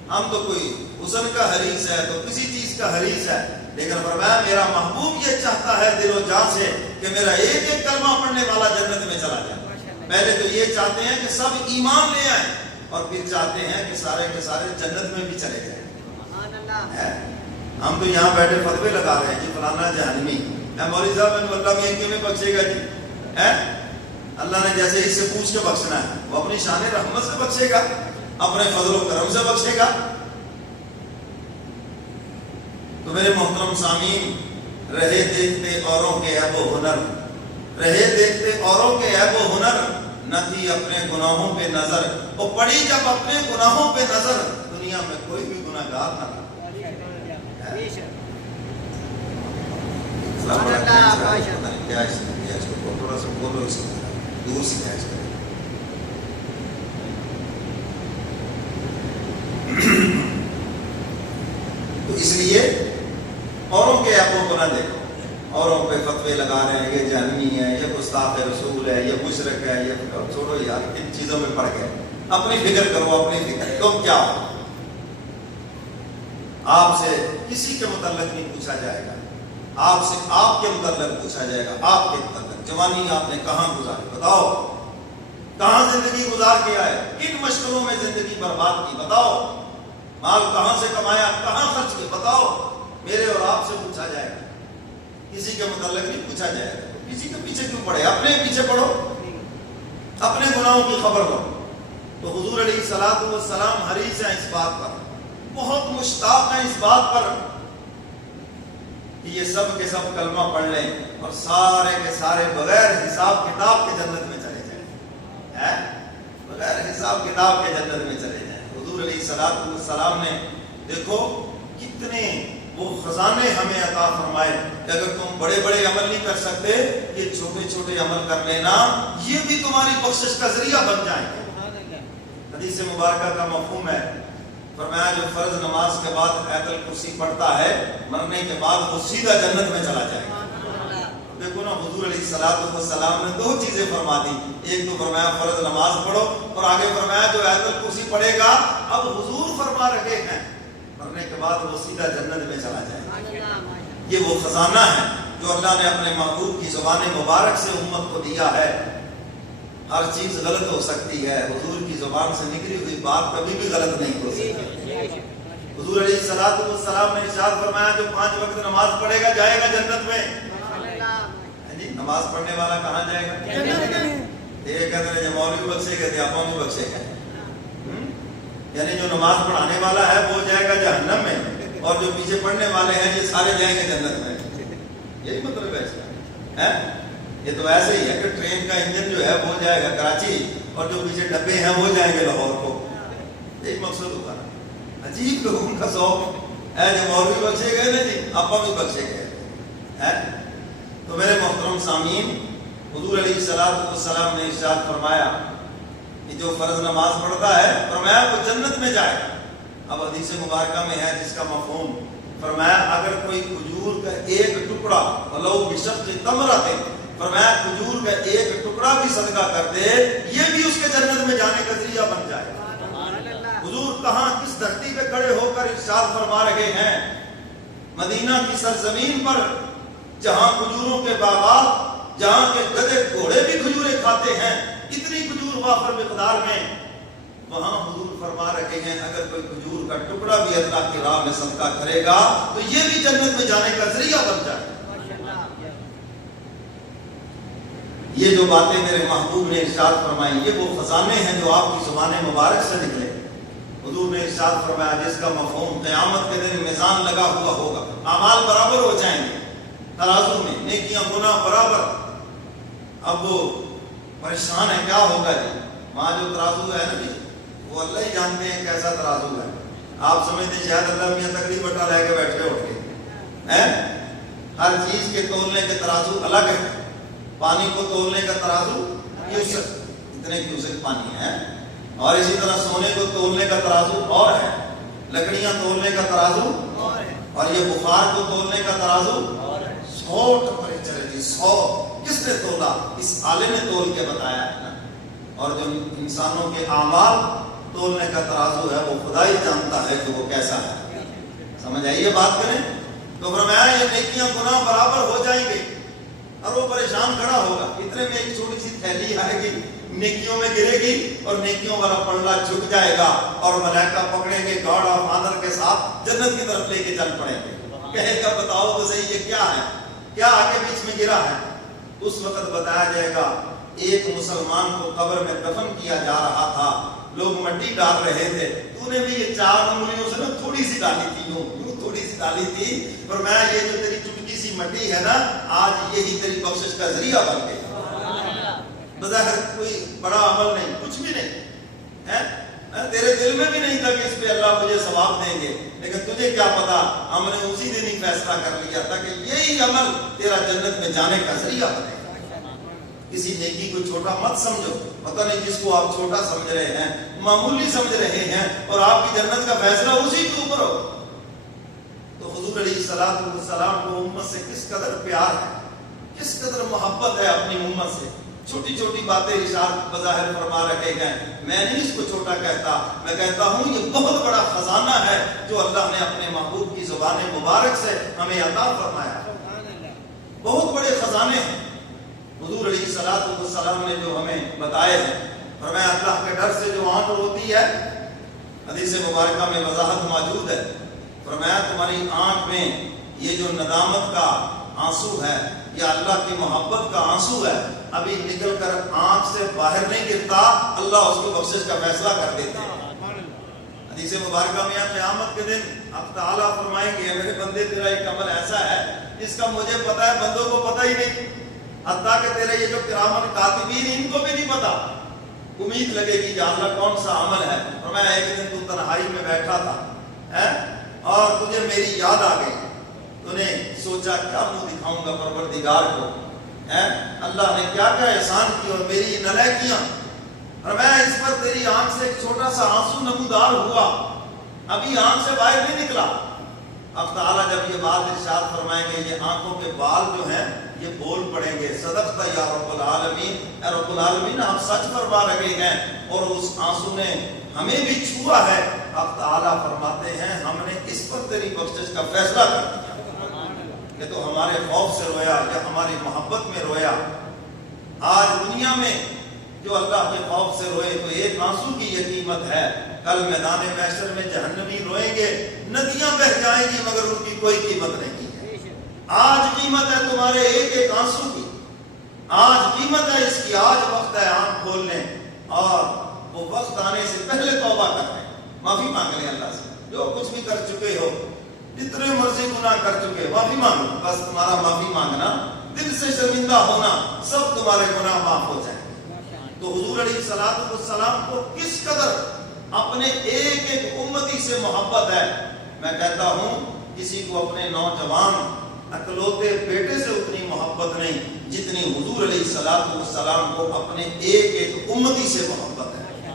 ہم تو کوئی حسن کا حریص ہے تو کسی چیز کا حریص ہے. لیکن فرمایا میرا محبوب یہ چاہتا ہے دل و جان سے کہ میرا ایک ایک کلمہ پڑھنے والا جنت میں چلا جائے. پہلے تو یہ چاہتے ہیں کہ سب ایمان لے آئیں اور پھر چاہتے ہیں کہ سارے کے سارے جنت میں بھی چلے جائیں. ہم تو یہاں بیٹھے فتوے لگا رہے ہیں جی فلانا جہنمی ہے، مولوی صاحب اللہ میں کیوں بخشے گا جی؟ اللہ نے جیسے اس سے پوچھ کے بخشنا ہے، وہ اپنی شان رحمت سے بخشے گا، اپنے فضل و کرم سے بخشے گا. تو میرے محترم سامعین، رہے دیکھتے اوروں کے عیب و ہنر، رہے دیکھتے اوروں کے عیب و ہنر، نہ تھی اپنے گناہوں پہ نظر، وہ پڑی جب اپنے گناہوں پہ نظر، دنیا میں کوئی بھی گناہگار نہ تھا۔ کیا اس نے کیا، اس کو تھوڑا سا بولو، اس کو دور سے کیا اس کو۔ تو اس لیے اوروں کے ایپوں کو نہ دیکھو، اوروں پہ فتوے لگا رہے ہیں، یہ جہنمی ہے، یہ گستاخ رسول ہے، یہ مشرک ہے، یہ چھوڑو یار، ان چیزوں میں پڑ گئے۔ اپنی فکر کرو، اپنی فکر، تم کیا ہو؟ آپ سے کسی کے متعلق نہیں پوچھا جائے گا، آپ سے آپ کے متعلق پوچھا جائے گا، آپ کے متعلق۔ جوانی آپ نے کہاں گزاری، بتاؤ کہاں زندگی گزار کے آئے، کن مشغلوں میں زندگی برباد کی، بتاؤ مال کہاں سے کمایا، کہاں خرچ کیا، بتاؤ۔ میرے اور آپ سے پوچھا جائے گا، کسی کے متعلق نہیں پوچھا جائے گا۔ کسی کے پیچھے کیوں پڑے، اپنے پیچھے پڑھو، اپنے گناہوں کی خبر لو۔ تو حضور علیہ الصلوۃ والسلام حریص ہیں اس بات پر، بہت مشتاق ہیں اس بات پر کہ یہ سب کے سب کلمہ پڑھ لیں اور سارے کے سارے بغیر حساب کتاب کے جنت میں چلے جائیں، بغیر حساب کتاب کے جنت میں چلے جائیں۔ حضور علیہ الصلوۃ والسلام نے دیکھو کتنے وہ خزانے ہمیں عطا فرمائے کہ اگر تم بڑے بڑے عمل نہیں کر سکتے، یہ چھوٹے چھوٹے عمل کر لینا، یہ بھی تمہاری بخشش کا ذریعہ بن جائیں گے۔ حدیث مبارکہ کا مفہوم ہے، فرمایا جو فرض نماز کے بعد آیت الکرسی پڑھتا ہے، مرنے کے بعد وہ سیدھا جنت میں چلا جائے گا۔ دیکھو نا، حضور علیہ الصلوۃ والسلام نے دو چیزیں فرما دی، ایک تو فرمایا فرض نماز پڑھو، اور آگے فرمایا جو آیت الکرسی پڑھے گا، اب حضور فرما رہے ہیں مرنے کے بعد وہ سیدھا جنت میں چلا جائے گا۔ یہ وہ خزانہ ہے جو اللہ نے اپنے محبوب کی زبان مبارک سے امت کو دیا ہے۔ ہر چیز غلط ہو سکتی ہے، حضور کی زبان سے نکلی ہوئی بات کبھی بھی غلط نہیں ہو سکتی۔ حضور علیہ الصلوۃ والسلام نے ارشاد فرمایا جو 5 وقت نماز پڑھے گا جائے گا جنت میں۔ نماز پڑھنے والا کہاں جائے گا؟ یہ کہتے ہیں جو مولوی بخشے گئے تھے، آپ بھی بخشے گئے، یعنی جو نماز پڑھانے والا ہے وہ جائے گا جہنم میں، اور جو پیچھے پڑھنے والے ہیں یہ سارے جائیں گے جنت میں۔ یہی مطلب ہے اس کا۔ یہ تو ایسے ہی ہے کہ ٹرین کا انجن جو ہے وہ جائے گا کراچی، اور جو پیچھے ڈبے ہیں وہ جائیں گے لاہور کو۔ یہی مقصد ہوتا ہے۔ عجیب لوگوں کا شوق ہے، جو مولوی بخشے گئے نا جی، آپ بھی بخشے گئے۔ تو میرے محترم سامعین، حضور علیہ الصلوۃ والسلام نے ارشاد فرمایا کہ جو فرض نماز پڑھتا ہے، فرمایا وہ جنت میں جائے گا۔ اب حدیث مبارکہ میں ہے جس کا مفہوم، فرمایا اگر کوئی کھجور کا ایک ٹکڑا ولو بشق تمرۃ، فرمایا کھجور کا ایک ٹکڑا بھی صدقہ کر دے، یہ بھی اس کے جنت میں جانے کا ذریعہ بن جائے گا۔ حضور کہاں کس دھرتی پہ کھڑے ہو کر ارشاد فرما رہے ہیں، مدینہ کی سرزمین پر جہاں کھجوروں کے باغات، جہاں کے گدھے گھوڑے بھی کھجوریں کھاتے ہیں، اتنی کھجور وافر مقدار میں، وہاں حضور فرما رہے ہیں اگر کوئی کھجور کا ٹکڑا بھی اللہ کی راہ میں صدقہ کرے گا تو یہ بھی جنت میں جانے کا ذریعہ بن جائے گا۔ یہ جو باتیں میرے محبوب نے ارشاد فرمائی، یہ وہ خزانے ہیں جو آپ کی زبان مبارک سے نکلے۔ حضور نے ارشاد فرمایا جس کا مفہوم قیامت کے دن میزان لگا ہوا ہوگا، اعمال برابر ہو جائیں گے ترازو میں، نیکیاں گناہ برابر۔ اب وہ پریشان ہے کیا ہوگا جی، وہاں جو ترازو ہے نا جی، وہ اللہ ہی جانتے ہیں کیسا ترازو ہے۔ آپ سمجھتے ہیں شاید اللہ میاں تکڑی بٹا لے کے بیٹھے اٹھ کے، ہر چیز کے تولنے کے ترازو الگ ہے۔ پانی کو تولنے کا ترازو کیوسک، اتنے کیوسک پانی ہے، اور اسی طرح سونے کو تولنے کا ترازو اور ہے، لکڑیاں تولنے کا ترازو اور یہ بخار کو تولنے کا ترازو 100 ٹمپریچر ہے جی، 100 کس نے تولا؟ اس آلے نے تول کے بتایا ہے نا۔ اور جو انسانوں کے اعمال تولنے کا ترازو ہے وہ خدا ہی جانتا ہے کہ وہ کیسا ہے۔ سمجھ آئیے بات کریں تو فرمایا یہ نیکیاں گناہ برابر ہو جائیں گے، اور وہ پریشان کھڑا ہوگا، اتنے میں ایک چھوٹی سی تھیلی آئے گی، نیکیوں میں گرے گی اور نیکیوں والا پلڑا جھک جائے گا، اور ملائکہ پکڑیں گے گاڑ آف آنر کے ساتھ جنت کی طرف لے کے چل پڑیں گے۔ کہے گا بتاؤ تو صحیح یہ کیا ہے، کیا آگے بیچ میں گرا ہے؟ اس وقت بتایا جائے گا ایک مسلمان کو قبر میں دفن کیا جا رہا تھا، لوگ مٹی ڈال رہے تھے، تو نے بھی یہ 4 انگلیوں سے نا تھوڑی سی ڈالی تھی، یوں تھوڑی سی ڈالی تھی، پر میں یہ جو تیری چٹکی سی مٹی ہے نا، آج یہی تیری بخشش کا ذریعہ بن گئی۔ بظاہر کوئی بڑا عمل نہیں، کچھ بھی نہیں ہے، تیرے دل میں بھی نہیں تھا کہ اس پہ اللہ مجھے ثواب دیں گے، لیکن تجھے کیا پتا، ہم نے اسی دن ہی فیصلہ کر لیا تھا کہ یہی عمل تیرا جنت میں جانے کا ذریعہ بنے گا۔ کسی نیکی کو چھوٹا مت سمجھو، پتہ نہیں جس کو آپ چھوٹا سمجھ رہے ہیں، معمولی سمجھ رہے ہیں، اور آپ کی جنت کا فیصلہ اسی کے اوپر ہو۔ تو حضور علیہ السلام کو امت سے کس قدر پیار ہے، کس قدر محبت ہے اپنی امت سے۔ چھوٹی چھوٹی باتیں ارشاد بظاہر فرما رکھے گئے، میں نہیں اس کو چھوٹا کہتا، میں کہتا ہوں یہ بہت بڑا خزانہ ہے جو اللہ نے اپنے محبوب کی زبان مبارک سے ہمیں عطا فرمایا۔ بہت بڑے خزانے ہیں حضور علیہ السلام نے جو ہمیں بتائے ہیں۔ فرمایا اللہ کے ڈر سے جو آنکھ روتی ہے، حدیث مبارکہ میں وضاحت موجود ہے، فرمایا تمہاری آنکھ میں یہ جو ندامت کا آنسو ہے، یا اللہ کی محبت کا آنسو ہے، ابھی نکل کر آنکھ سے باہر نہیں گرتا، اللہ اس کو بخشش کا فیصلہ کر دیتے ہیں۔ حدیث مبارکہ میں قیامت کے دن اب تعالیٰ فرمائیں گے میرے بندے تیرا ایک عمل ایسا ہے جس کا مجھے پتا ہے، بندوں کو پتہ ہی نہیں، حتیٰ کہ تیرے یہ جو کرامن کاتبین ان کو بھی نہیں پتا۔ امید لگے گی کہ اللہ کون سا عمل ہے، اور میں ایک دن تو تنہائی میں بیٹھا تھا اور تجھے میری یاد آ گئی، تو نے سوچا کیا منہ دکھاؤں گا پروردگار کو، اللہ نے کیا کیا احسان کی اور میری نالائکیاں، اور میں اس پر تیری آنکھ سے ایک چھوٹا سا آنسو نمودار ہوا، ابھی آنکھ سے باہر نہیں نکلا۔ اب تعالیٰ جب یہ بات ارشاد فرمائیں گے، یہ آنکھوں کے بال جو ہیں یہ بول پڑیں گے، صدقت یا رب العالمین، اے رب العالمین ہم سچ فرما رہے ہیں، اور اس آنسو نے ہمیں بھی چھوا ہے۔ اب تعالیٰ فرماتے ہیں ہم نے اس پر تیری بخشش کا فیصلہ کر دیا، کہ تو ہمارے خوف سے رویا یا ہماری محبت میں رویا۔ آج دنیا میں جو اللہ کے خوف سے روئے تو ایک آنسو کی یہ قیمت ہے، کل میدان محشر میں جہنمی روئیں گے، ندیاں بہہ جائیں گی مگر ان کی کوئی قیمت نہیں ہے۔ آج قیمت ہے تمہارے ایک ایک آنسو کی، آج قیمت ہے اس کی، آج وقت ہے آنکھ کھولنے، اور وہ وقت آنے سے پہلے توبہ کر لیں، معافی مانگ لیں اللہ سے، جو کچھ بھی کر چکے ہو، جتنے مرضی گناہ کر چکے معافی مانگو، بس تمہارا معافی مانگنا، دل سے شرمندہ ہونا، سب تمہارے گناہ معاف ہو جائیں۔ تو حضور علیہ السلام کو کس قدر اپنے ایک ایک امتی سے محبت ہے۔ میں کہتا ہوں کسی کو اپنے نوجوان اکلوتے بیٹے سے اتنی محبت نہیں جتنی حضور علیہ السلام کو اپنے ایک ایک امتی سے محبت ہے۔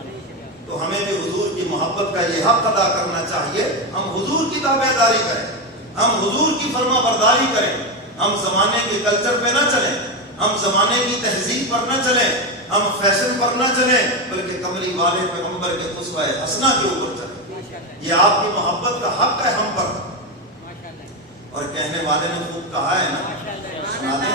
تو ہمیں بھی حضور کی محبت کا یہ حق ادا کرنا چاہیے، ہم حضور کی تابعداری کریں، ہم حضور کی فرما برداری کریں، ہم زمانے کے کلچر پہ نہ چلیں، ہم زمانے کی تہذیب پر نہ چلیں، ہم فیشن پر نہ چلیں، بلکہ کملی والے پیغمبر کے اسوہ حسنہ کے اوپر چلیں۔ یہ آپ کی محبت کا حق ہے ہم پر، اور کہنے والے نے خوب کہا ہے نا، سنا دیں